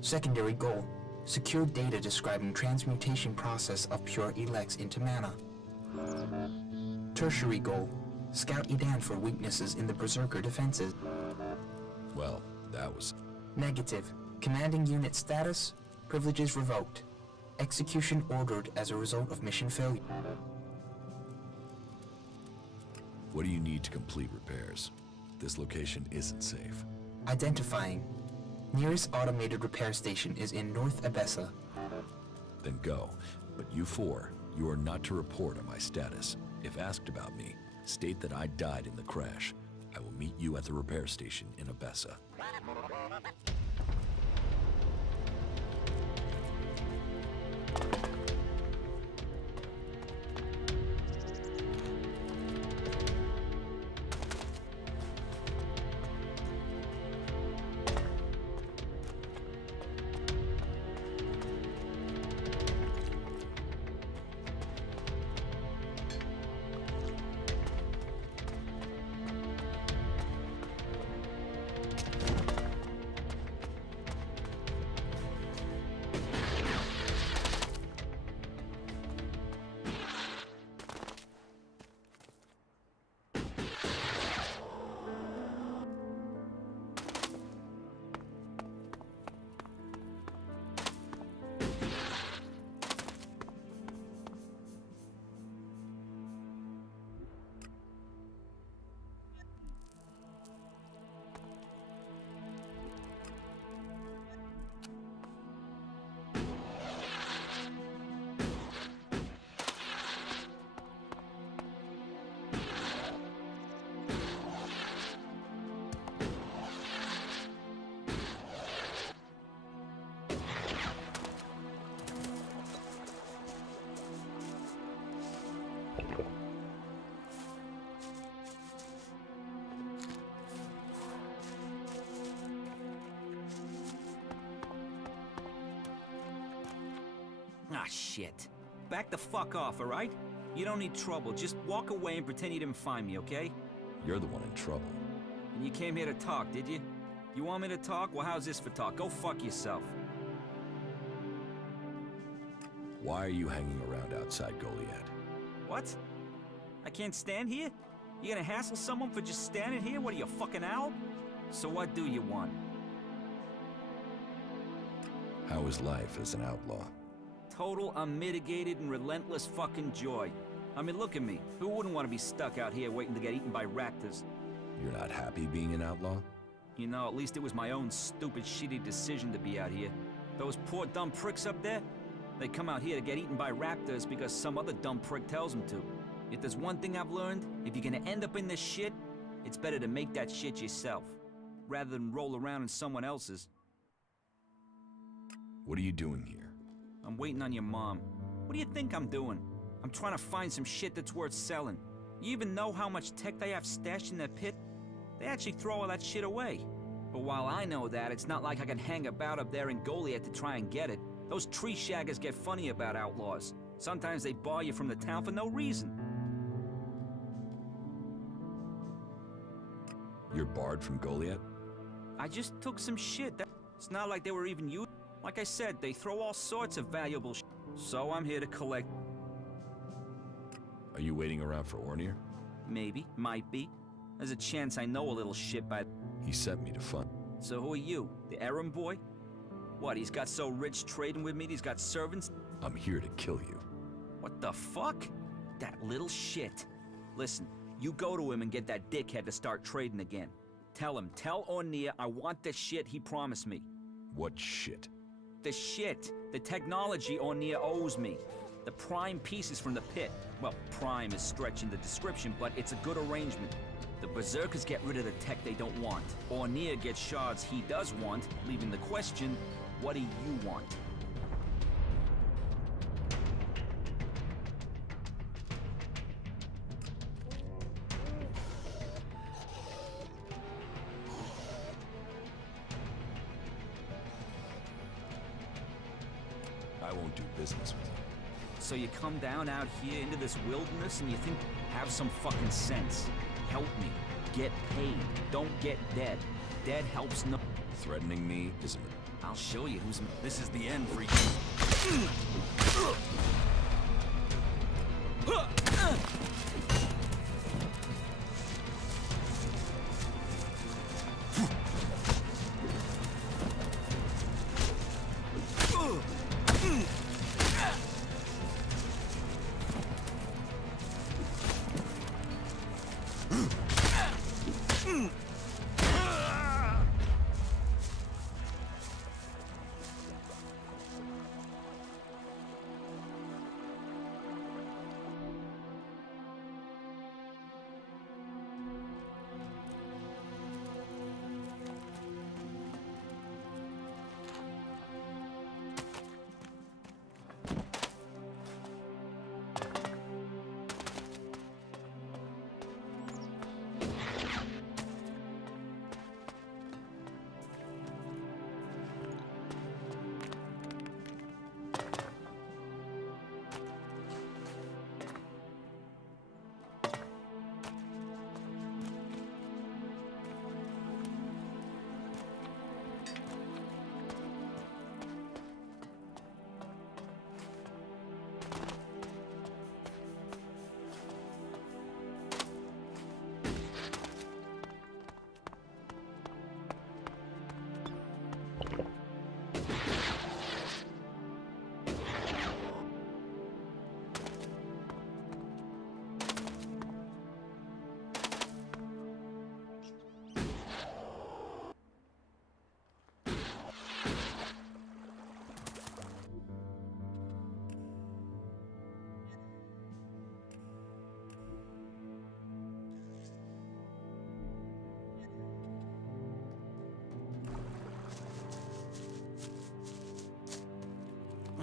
Secondary goal. Secure data describing transmutation process of pure ELEX into mana. Tertiary goal. Scout Edan for weaknesses in the Berserker defenses. Well, that was... Negative. Commanding unit status. Privileges revoked. Execution ordered as a result of mission failure. What do you need to complete repairs? This location isn't safe. Identifying. Nearest automated repair station is in North Abessa. Then go. But you four, you are not to report on my status. If asked about me, state that I died in the crash. I will meet you at the repair station in Abessa. Ah, shit. Back the fuck off, alright? You don't need trouble. Just walk away and pretend you didn't find me, okay? You're the one in trouble. And you came here to talk, did you? You want me to talk? Well, how's this for talk? Go fuck yourself. Why are you hanging around outside Goliad? What? I can't stand here? You gonna hassle someone for just standing here? What are you, a fucking owl? So what do you want? How is life as an outlaw? Total, unmitigated, and relentless fucking joy. I mean, look at me. Who wouldn't want to be stuck out here waiting to get eaten by raptors? You're not happy being an outlaw? You know, at least it was my own stupid, shitty decision to be out here. Those poor dumb pricks up there, they come out here to get eaten by raptors because some other dumb prick tells them to. If there's one thing I've learned, if you're gonna end up in this shit, it's better to make that shit yourself, rather than roll around in someone else's. What are you doing here? I'm waiting on your mom. What do you think I'm doing? I'm trying to find some shit that's worth selling. You even know how much tech they have stashed in their pit? They actually throw all that shit away. But while I know that, it's not like I can hang about up there in Goliad to try and get it. Those tree shaggers get funny about outlaws. Sometimes they bar you from the town for no reason. You're barred from Goliad? I just took some shit. It's not like they were even used. Like I said, they throw all sorts of valuable shit. So I'm here to collect. Are you waiting around for Ornir? Maybe, might be. There's a chance I know a little shit by... He sent me to fund. So who are you? The errand boy? What, he's got so rich trading with me he's got servants? I'm here to kill you. What the fuck? That little shit. Listen, you go to him and get that dickhead to start trading again. Tell Ornir I want the shit he promised me. What shit? The shit. The technology Ornir owes me. The prime pieces from the pit. Well, prime is stretching the description, but it's a good arrangement. The Berserkers get rid of the tech they don't want. Ornir gets shards he does want, leaving the question, what do you want? I won't do business with you. So you come down out here into this wilderness and you think, have some fucking sense. Help me. Get paid. Don't get dead. Dead helps no... Threatening me isn't... I'll show you who's... This is the end for you.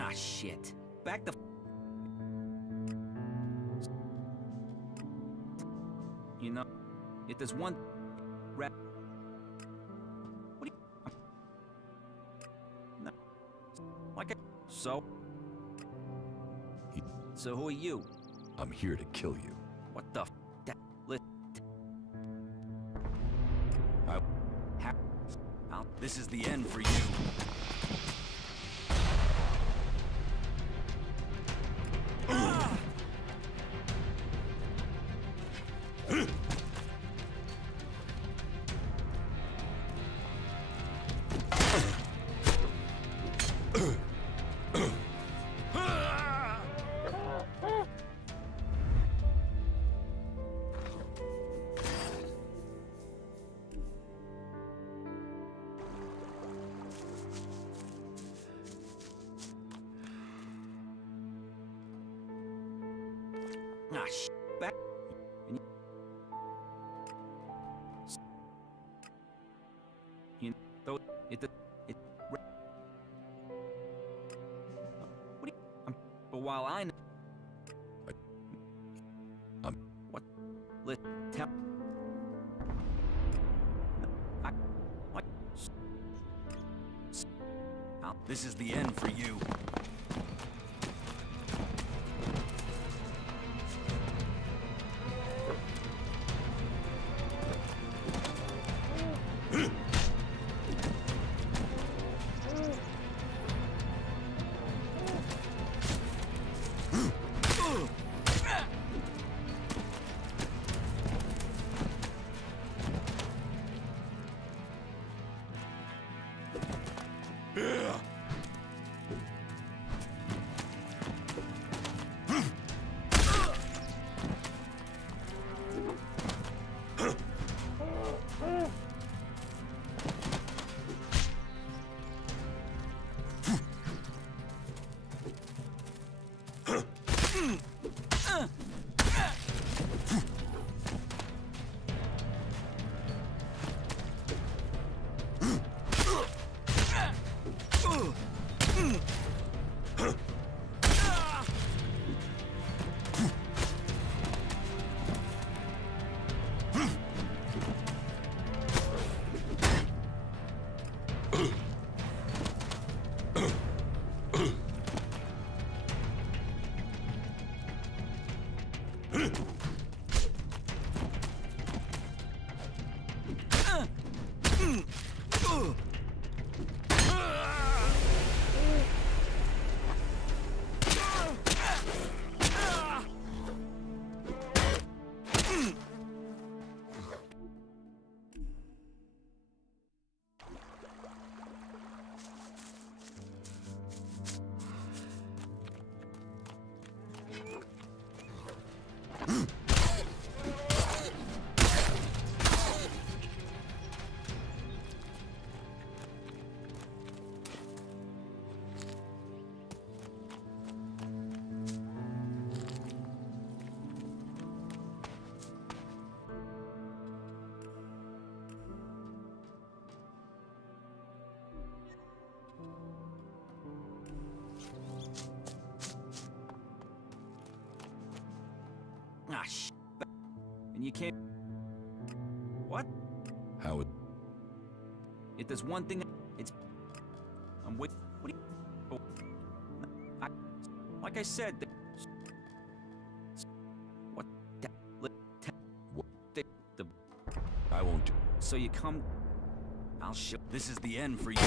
Ah, shit. Back the... You know, if there's one... What do you... No. Like I... So... So who are you? I'm here to kill you. What the f? This is the end for you. Ah, back. You know, what do you, but while I know, what? Let tell. This is the end for you. Ah, and you can't. What? How it? If there's one thing, it's. I'm waiting. What do you? Oh, like I said. What? The. I won't do. So you come. I'll show. This is the end for you.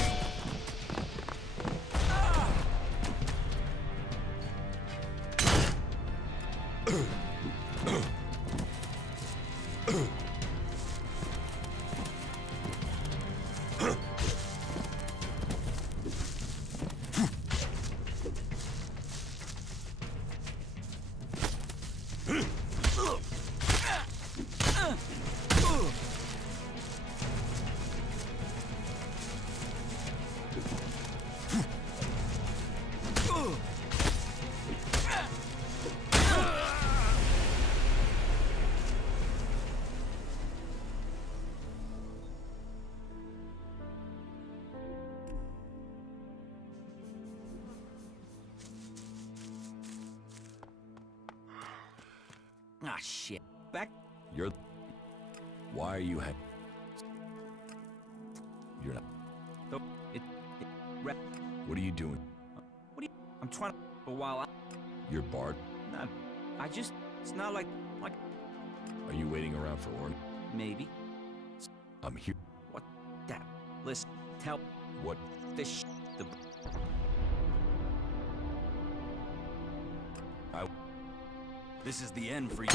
Ah, shit. Back. You're. Why are you You're not. What are you doing? I'm trying to. But while I. You're barred. Nah, it's not like, Are you waiting around for orders? maybe. I'm here. What? That. Listen, tell What? this the... This is the end for you.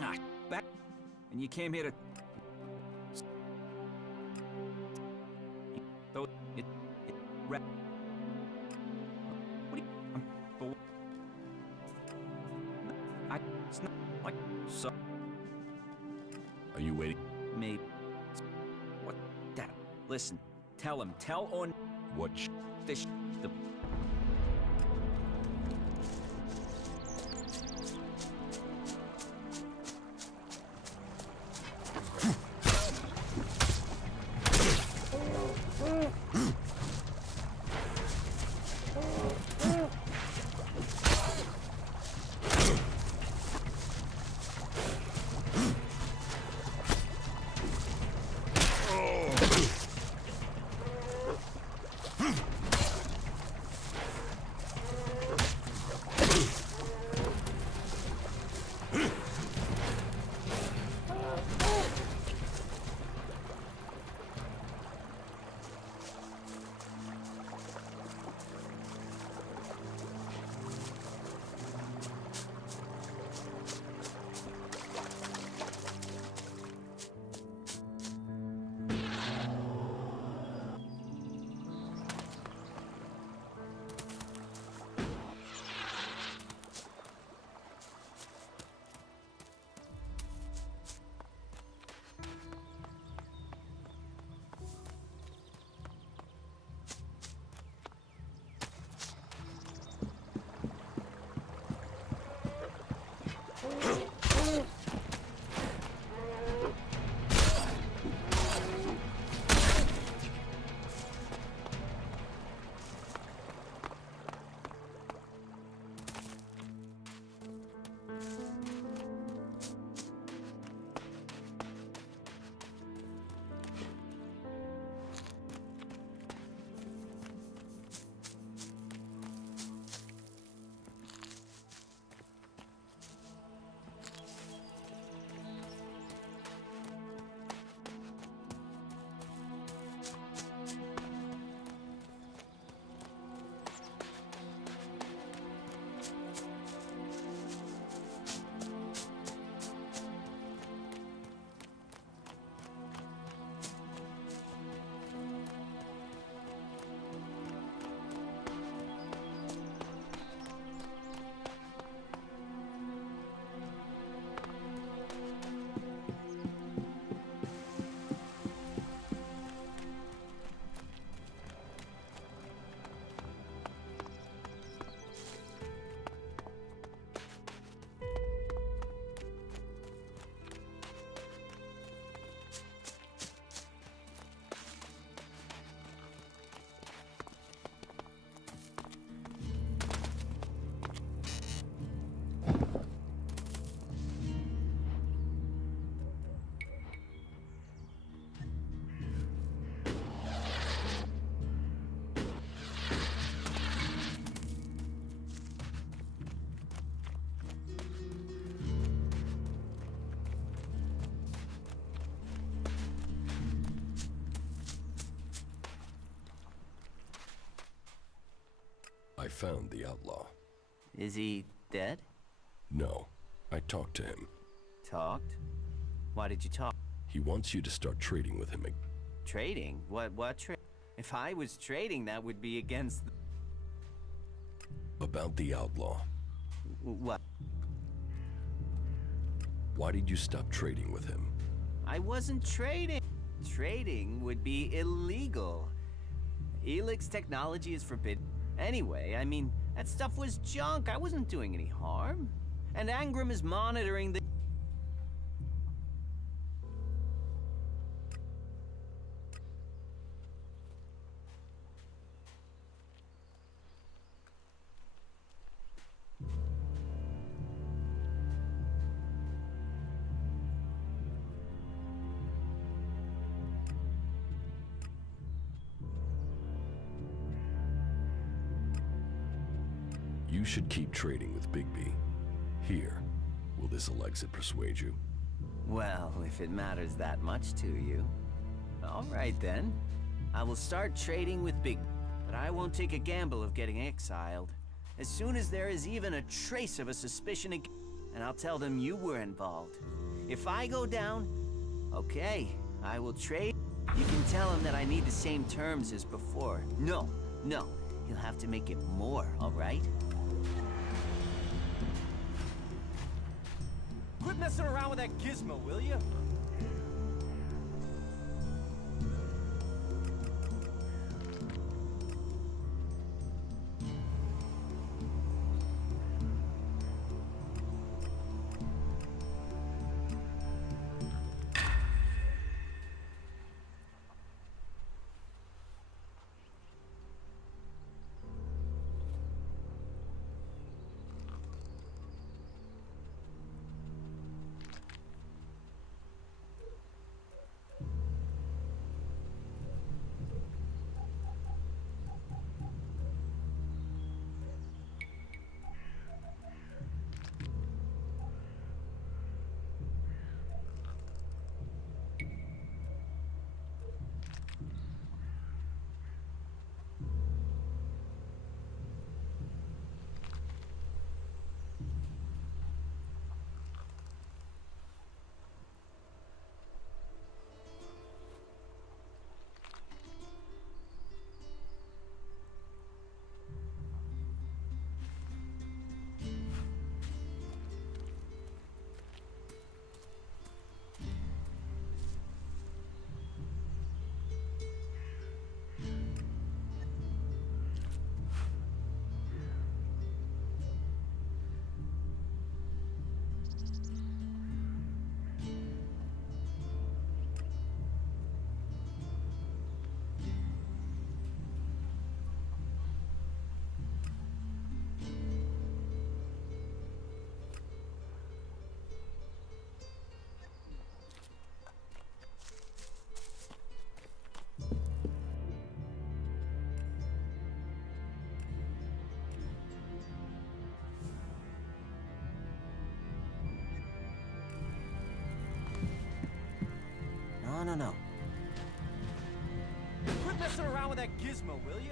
Ah, back. And you came here to... Though it what do you... but it's not like... So... Are you waiting? Maybe... What? That... Listen. Tell him. Tell on... What this... The... found the outlaw. Is he dead? No, I talked to him. Talked? Why did you talk? He wants you to start trading with him again. Trading? What trade? If I was trading, that would be against the... About the outlaw. What? Why did you stop trading with him? I wasn't trading. Trading would be illegal. ELEX technology is forbidden. Anyway, I mean, that stuff was junk. I wasn't doing any harm. And Angram is monitoring the... You should keep trading with Bigby. Here, will this Alexit persuade you? Well, if it matters that much to you. All right then. I will start trading with Big, but I won't take a gamble of getting exiled. As soon as there is even a trace of a suspicion and I'll tell them you were involved. If I go down, okay, I will trade. You can tell him that I need the same terms as before. No, he'll have to make it more, all right? Quit messing around with that gizmo, will you? No. Quit messing around with that gizmo, will you?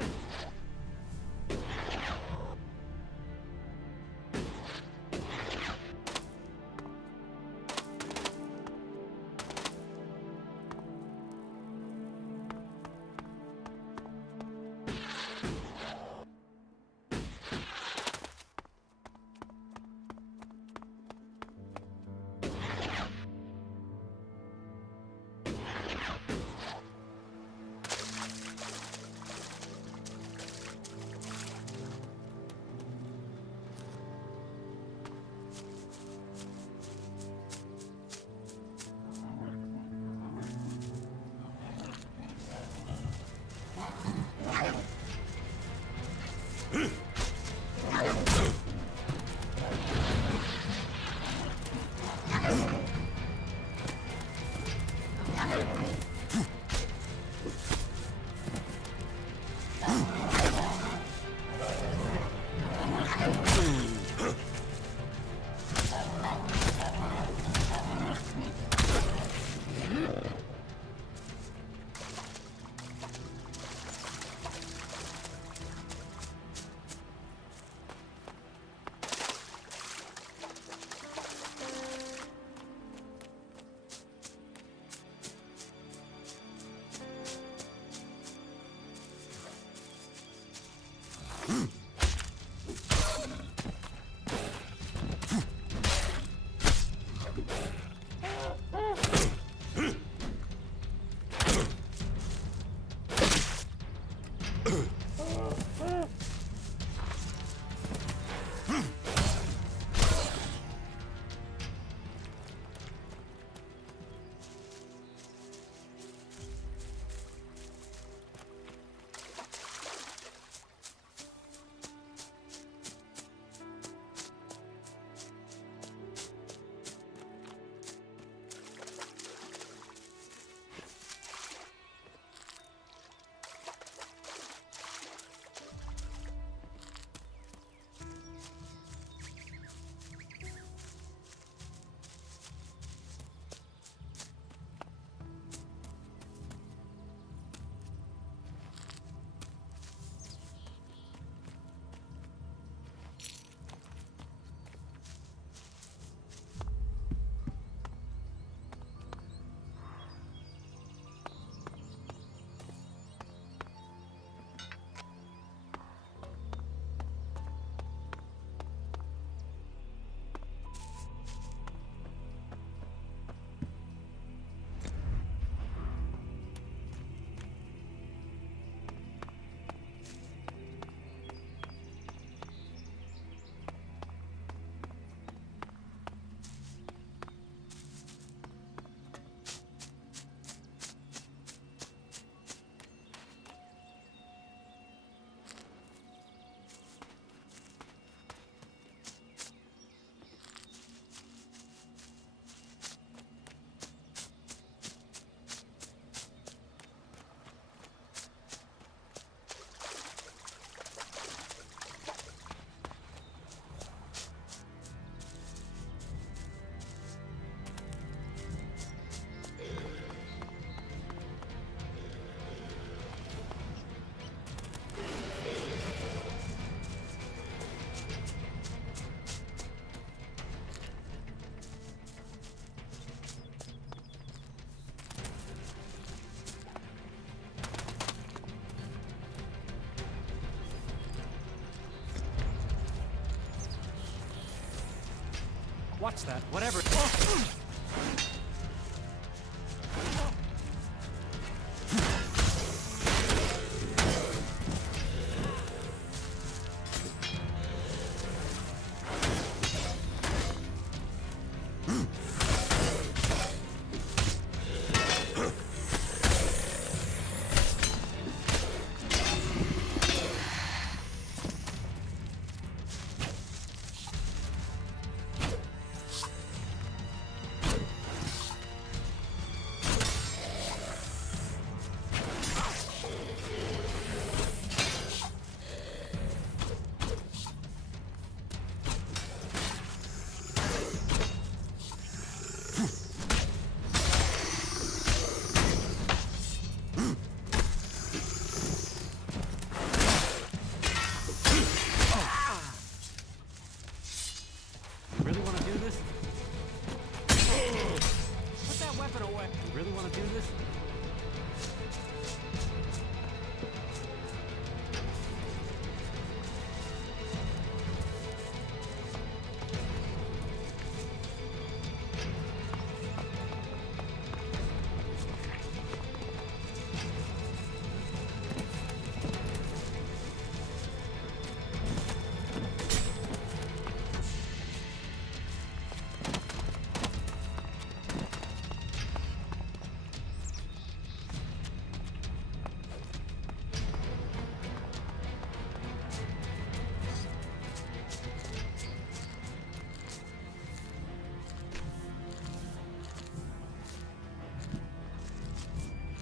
Watch that, whatever. Oh!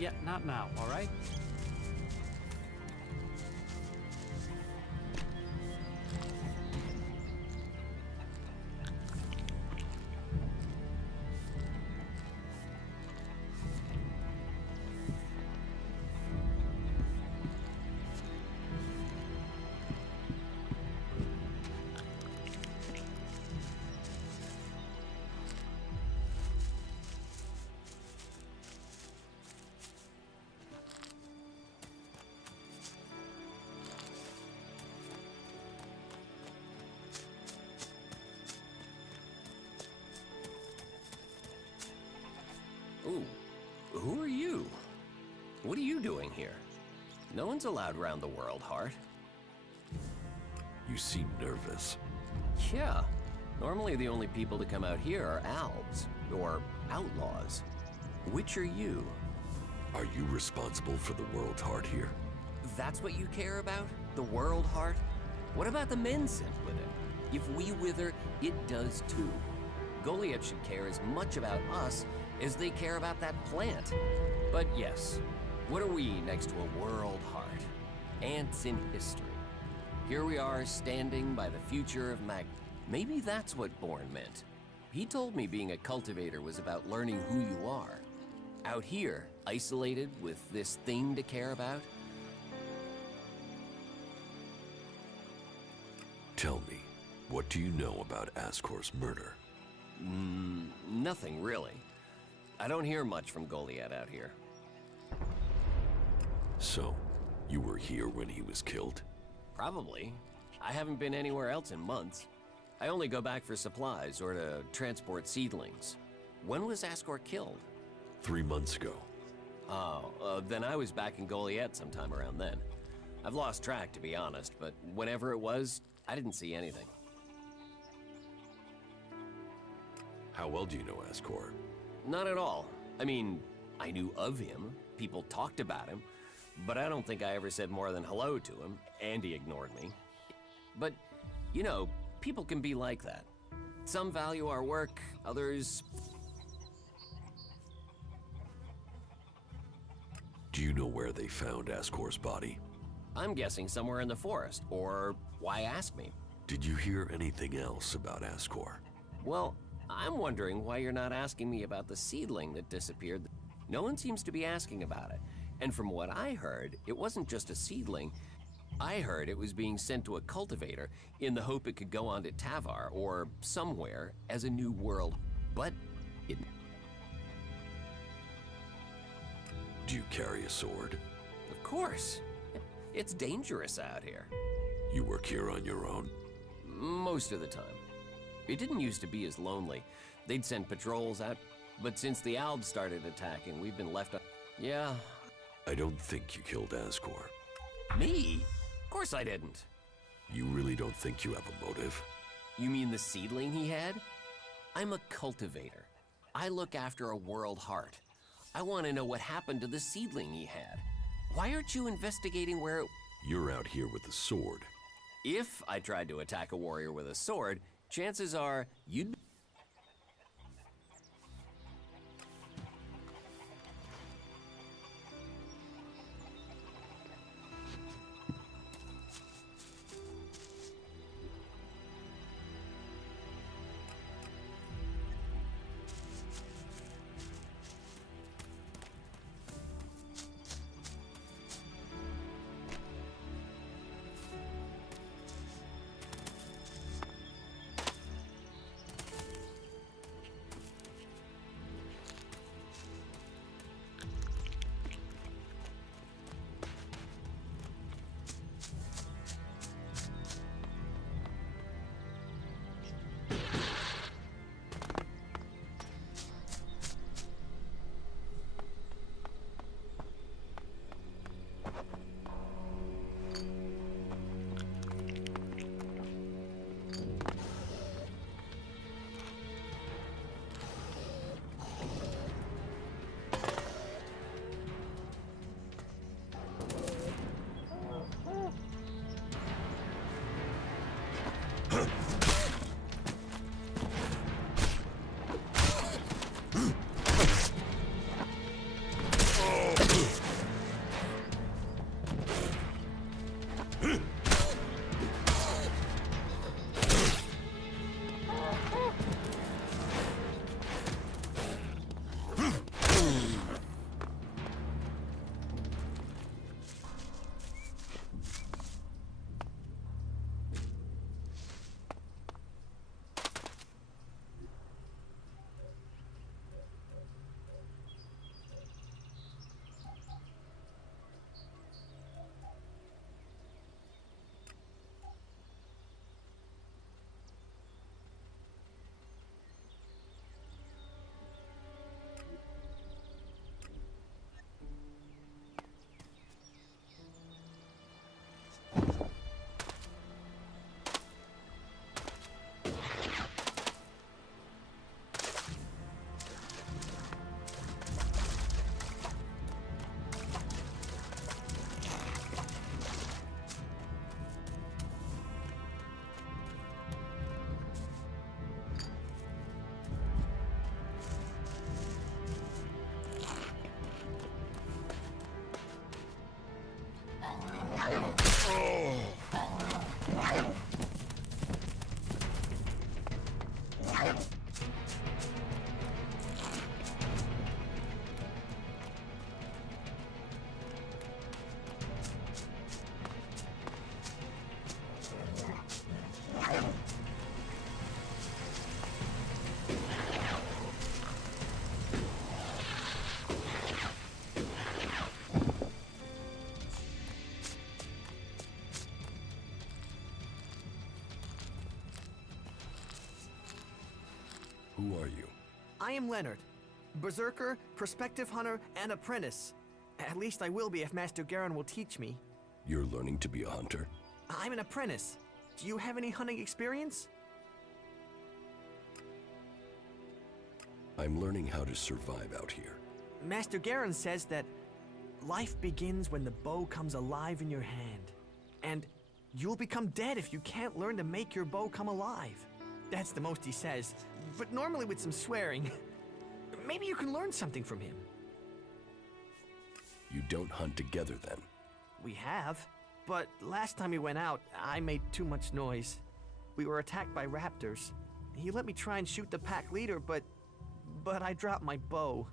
Yeah, not now, all right? doing here? No one's allowed round the world, Hart. You seem nervous. Yeah. Normally the only people to come out here are Albs, or outlaws. Which are you? Are you responsible for the world, Hart, here? That's what you care about? The world, Hart? What about the men sent with it? If we wither, it does too. Goliath should care as much about us as they care about that plant. But yes, what are we next to a world, Hart? Ants in history. Here we are standing by the future of Maybe that's what Bourne meant. He told me being a cultivator was about learning who you are. Out here, isolated with this thing to care about? Tell me, what do you know about Ascor's murder? Nothing really. I don't hear much from Goliath out here. So, you were here when he was killed? Probably. I haven't been anywhere else in months. I only go back for supplies or to transport seedlings. When was Ascor killed? 3 months ago. Oh, then I was back in Goliath sometime around then. I've lost track, to be honest, but whenever it was, I didn't see anything. How well do you know Ascor? Not at all. I mean, I knew of him. People talked about him. But I don't think I ever said more than hello to him, and he ignored me. But, you know, people can be like that. Some value our work, others... Do you know where they found Ascor's body? I'm guessing somewhere in the forest, or why ask me? Did you hear anything else about Ascor? Well, I'm wondering why you're not asking me about the seedling that disappeared. No one seems to be asking about it. And from what I heard, it wasn't just a seedling. I heard it was being sent to a cultivator in the hope it could go on to Tavar or somewhere as a new world. But it... Do you carry a sword? Of course. It's dangerous out here. You work here on your own? Most of the time. It didn't used to be as lonely. They'd send patrols out, but since the Albs started attacking, we've been left on... Yeah. I don't think you killed Ascor. Me? Of course I didn't. You really don't think you have a motive? You mean the seedling he had? I'm a cultivator. I look after a world heart. I want to know what happened to the seedling he had. Why aren't you investigating where it... You're out here with a sword. If I tried to attack a warrior with a sword, chances are you'd... Who are you? I am Leonard. Berserker, prospective hunter, and apprentice. At least I will be if Master Garen will teach me. You're learning to be a hunter? I'm an apprentice. Do you have any hunting experience? I'm learning how to survive out here. Master Garen says that life begins when the bow comes alive in your hand. And you'll become dead if you can't learn to make your bow come alive. That's the most he says, but normally with some swearing. Maybe you can learn something from him. You don't hunt together then? We have, but last time we went out, I made too much noise. We were attacked by raptors. He let me try and shoot the pack leader, but I dropped my bow.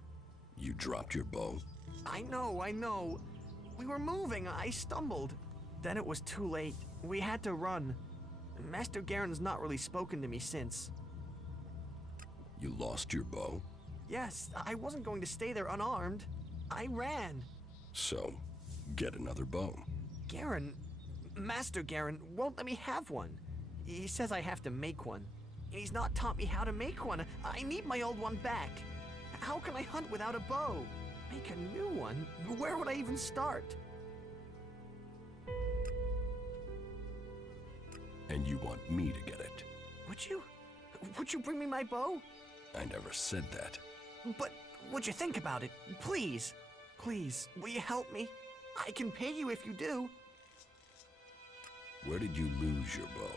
You dropped your bow? I know. We were moving, I stumbled. Then it was too late. We had to run. Master Garen's not really spoken to me since. You lost your bow? Yes, I wasn't going to stay there unarmed. I ran. So, get another bow. Master Garen won't let me have one. He says I have to make one. And he's not taught me how to make one. I need my old one back. How can I hunt without a bow? Make a new one? Where would I even start? And you want me to get it? Would you bring me my bow? I never said that. But would you think about it? Please. Please, will you help me? I can pay you if you do. Where did you lose your bow?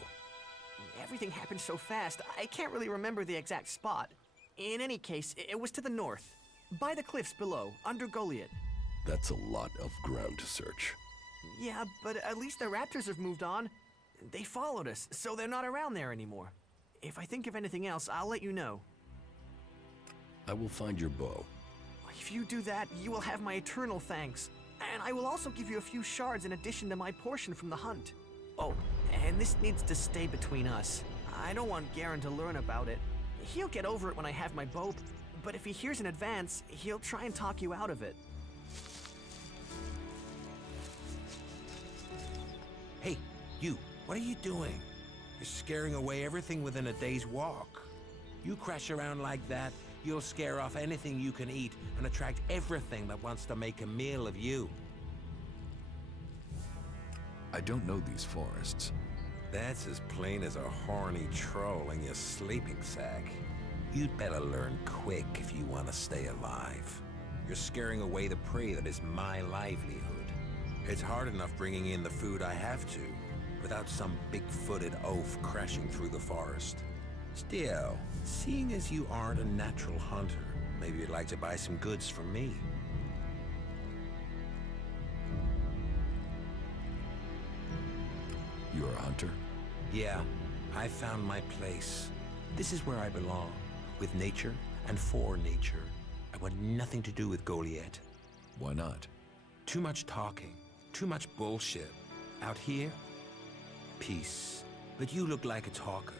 Everything happened so fast, I can't really remember the exact spot. In any case, it was to the north. By the cliffs below, under Goliath. That's a lot of ground to search. Yeah, but at least the raptors have moved on. They followed us, so they're not around there anymore. If I think of anything else, I'll let you know. I will find your bow. If you do that, you will have my eternal thanks. And I will also give you a few shards in addition to my portion from the hunt. Oh, and this needs to stay between us. I don't want Garen to learn about it. He'll get over it when I have my bow, but if he hears in advance, he'll try and talk you out of it. Hey, you, what are you doing? You're scaring away everything within a day's walk. You crash around like that, you'll scare off anything you can eat and attract everything that wants to make a meal of you. I don't know these forests. That's as plain as a horny troll in your sleeping sack. You'd better learn quick if you want to stay alive. You're scaring away the prey that is my livelihood. It's hard enough bringing in the food I have to, without some big-footed oaf crashing through the forest. Still, seeing as you aren't a natural hunter, maybe you'd like to buy some goods from me. You're a hunter? Yeah, I found my place. This is where I belong, with nature and for nature. I want nothing to do with Goliath. Why not? Too much talking, too much bullshit. Out here, peace. But you look like a talker.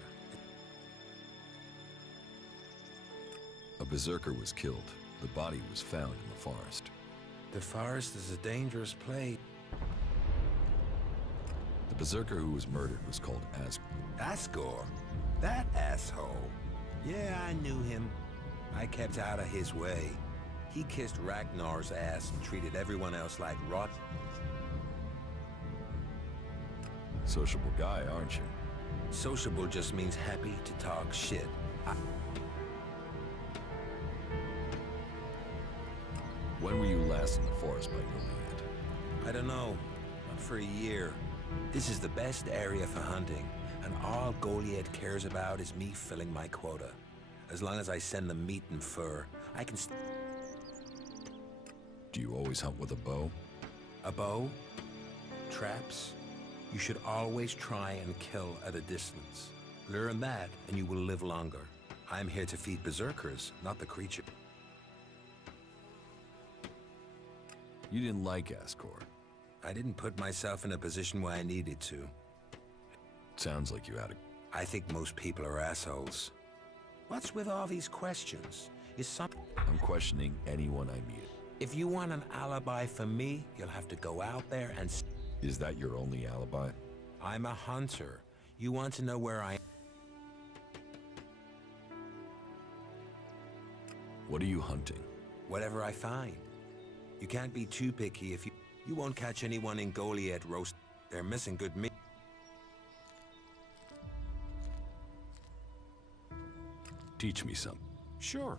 A berserker was killed. The body was found in the forest. The forest is a dangerous place. The berserker who was murdered was called Asgore? That asshole. Yeah, I knew him. I kept out of his way. He kissed Ragnar's ass and treated everyone else like rot. Sociable guy, aren't you? Sociable just means happy to talk shit. When were you last in the forest by Goliath? I don't know. Not for a year. This is the best area for hunting, and all Goliath cares about is me filling my quota. As long as I send them meat and fur, I can Do you always hunt with a bow? A bow? traps, you should always try and kill at a distance. Learn that, and you will live longer. I'm here to feed berserkers, not the creature. You didn't like Ascor. I didn't put myself in a position where I needed to. Sounds like you had a... I think most people are assholes. What's with all these questions? Is some... I'm questioning anyone I meet. If you want an alibi for me, you'll have to go out there and... Is that your only alibi? I'm a hunter. You want to know where I am? What are you hunting? Whatever I find. You can't be too picky if you... You won't catch anyone in Goliath roast. They're missing good meat. Teach me something. Sure.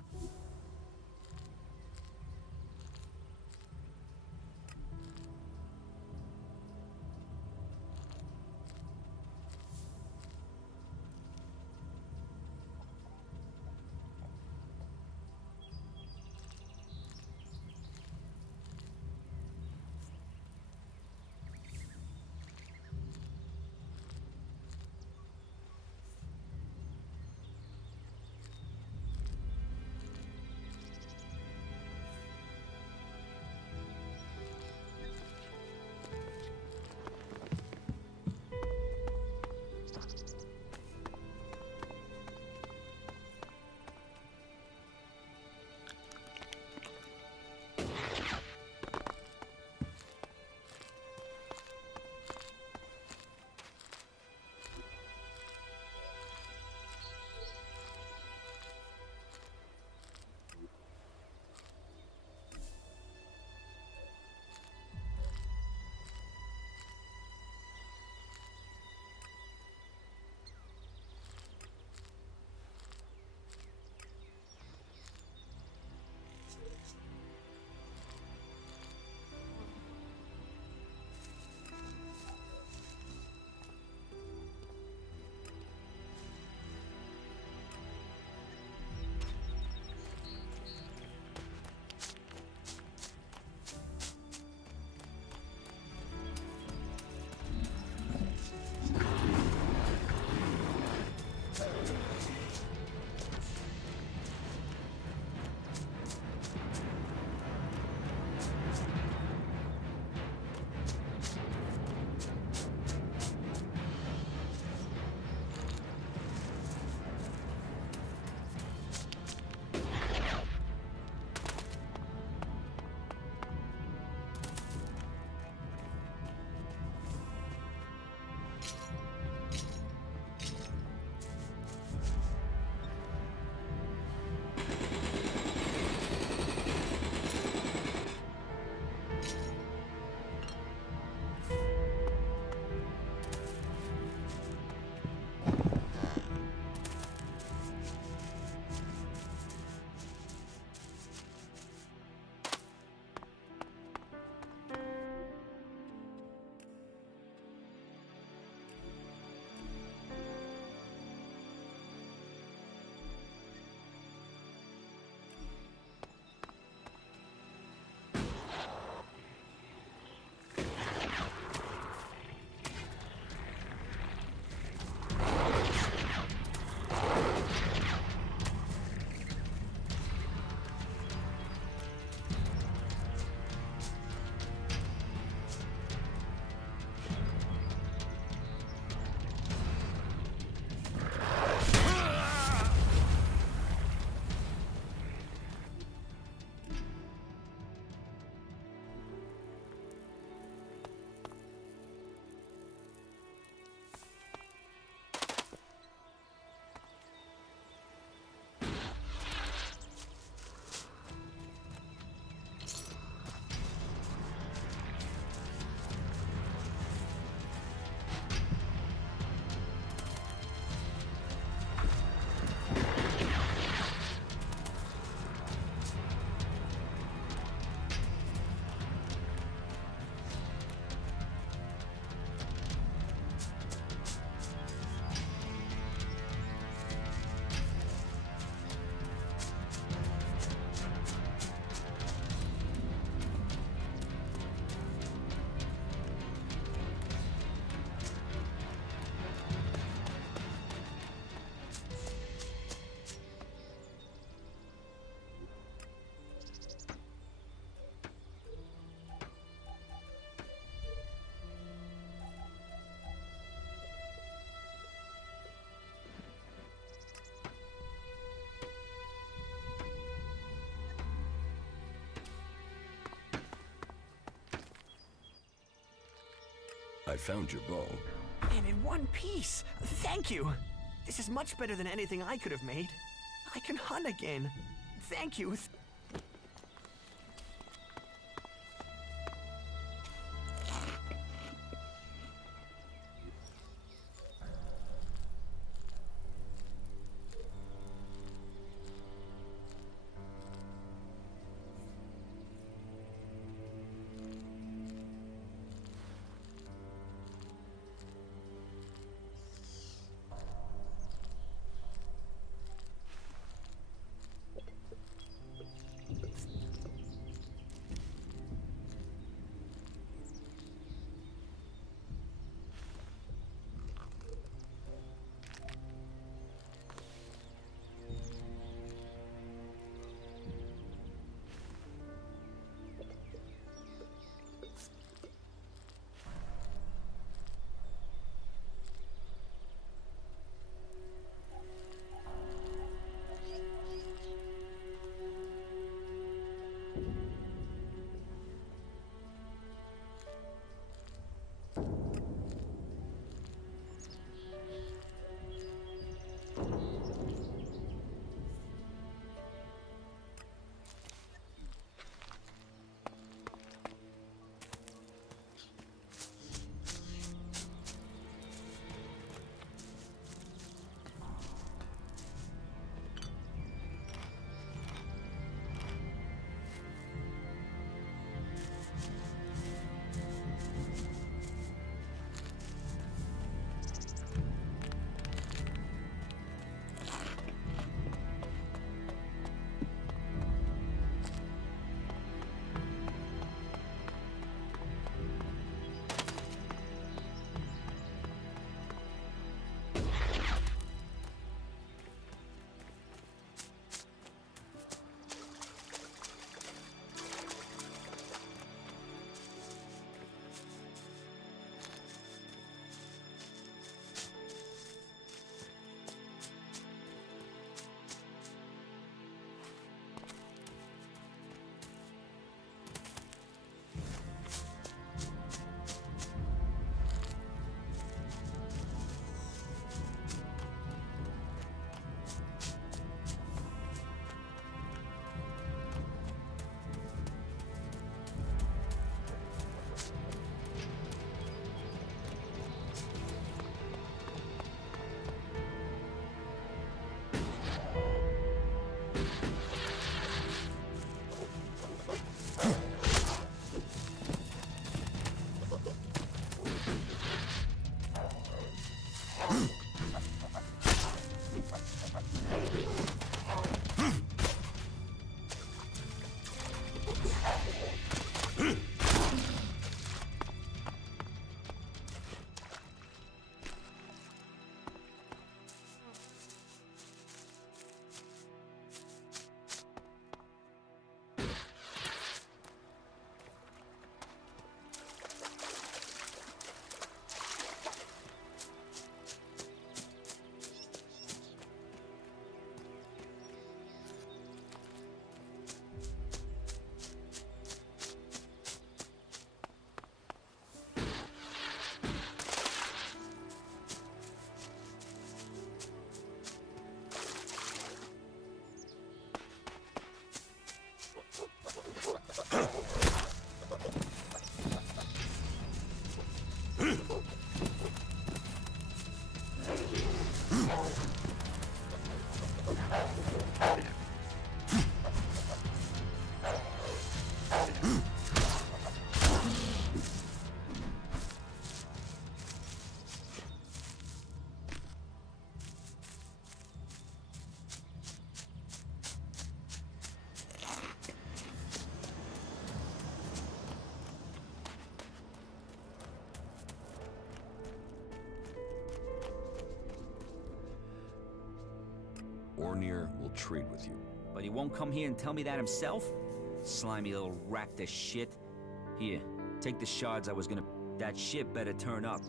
I found your bow. And in one piece. Thank you. This is much better than anything I could have made. I can hunt again. Thank you. Ornir will trade with you. But he won't come here and tell me that himself? Slimy little rat to shit. Here, take the shards I was gonna... That shit better turn up.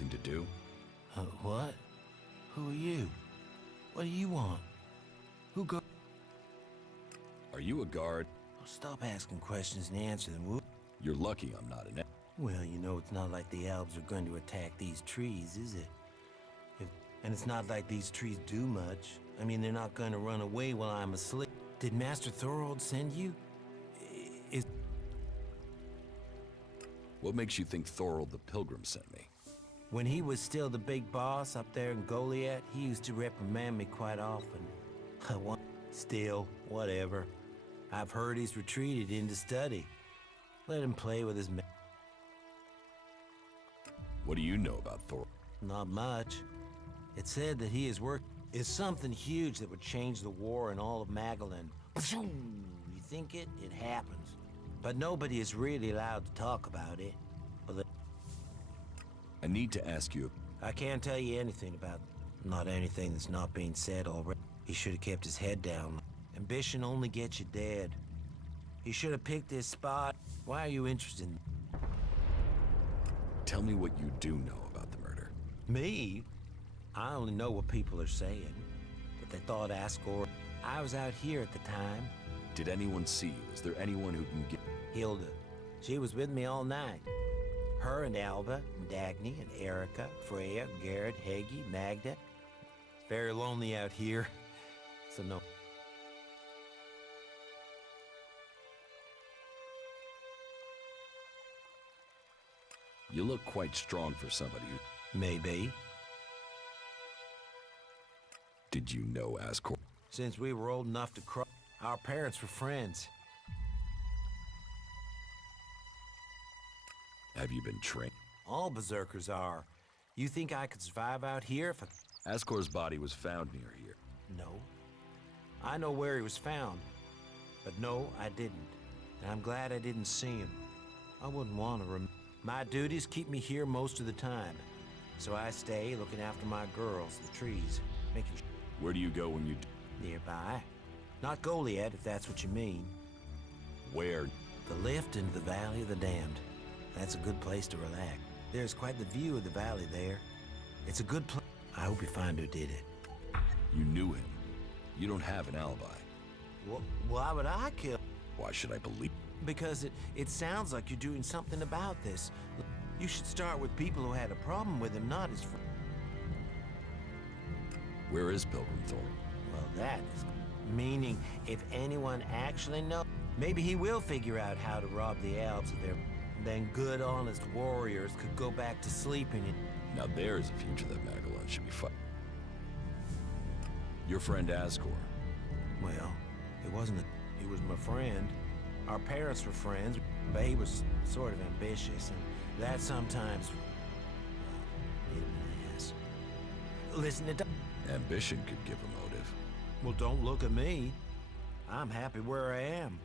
nothing to do? What? Who are you? What do you want? Who go? Are you a guard? Oh, stop asking questions and answer them, will? You're lucky I'm not an... Well, you know, it's not like the elves are going to attack these trees, is it? And it's not like these trees do much. I mean, they're not going to run away while I'm asleep. Did Master Thorold send you? What makes you think Thorold the Pilgrim sent me? When he was still the big boss up there in Goliath, he used to reprimand me quite often. Still, whatever. I've heard he's retreated into study. Let him play with his... What do you know about Thorold? Not much. It said that he is something huge that would change the war in all of Magalan. You think it? It happens. But nobody is really allowed to talk about it. I need to ask you... I can't tell you anything about it. Not anything that's not being said already. He should have kept his head down. Ambition only gets you dead. He should have picked this spot. Why are you interested in... Tell me what you do know about the murder. Me? I only know what people are saying. That they thought Ascor... I was out here at the time. Did anyone see you? Is there anyone who can get... Hilda. She was with me all night. Her and Alba, and Dagny, and Erica, Freya, Garrett, Heggie, Magda. Very lonely out here, so no... You look quite strong for somebody who... Maybe. Did you know Ascor? Since we were old enough to cross, our parents were friends. Have you been trained? All berserkers are. You think I could survive out here if I... Ascor's body was found near here. No. I know where he was found. But no, I didn't. And I'm glad I didn't see him. I wouldn't want to My duties keep me here most of the time. So I stay looking after my girls, the trees, making sure... Where do you go when you... Nearby. Not Goliath, if that's what you mean. Where? The lift into the Valley of the Damned. That's a good place to relax. There's quite the view of the valley there. It's a good place. I hope you find who did it. You knew him. You don't have an alibi. Why would I kill? Why should I believe? Because it sounds like you're doing something about this. You should start with people who had a problem with him, not his friend. Where is Pilgrim Thorn? Well, that is... Meaning, if anyone actually knows, maybe he will figure out how to rob the elves of their... Then good, honest warriors could go back to sleeping in... Now there's a future that Magalan should be fighting. Your friend Ascor. Well, it wasn't he was my friend. Our parents were friends, but he was sort of ambitious, and that sometimes... made him an ass. Listen, Ambition could give a motive. Well, don't look at me. I'm happy where I am.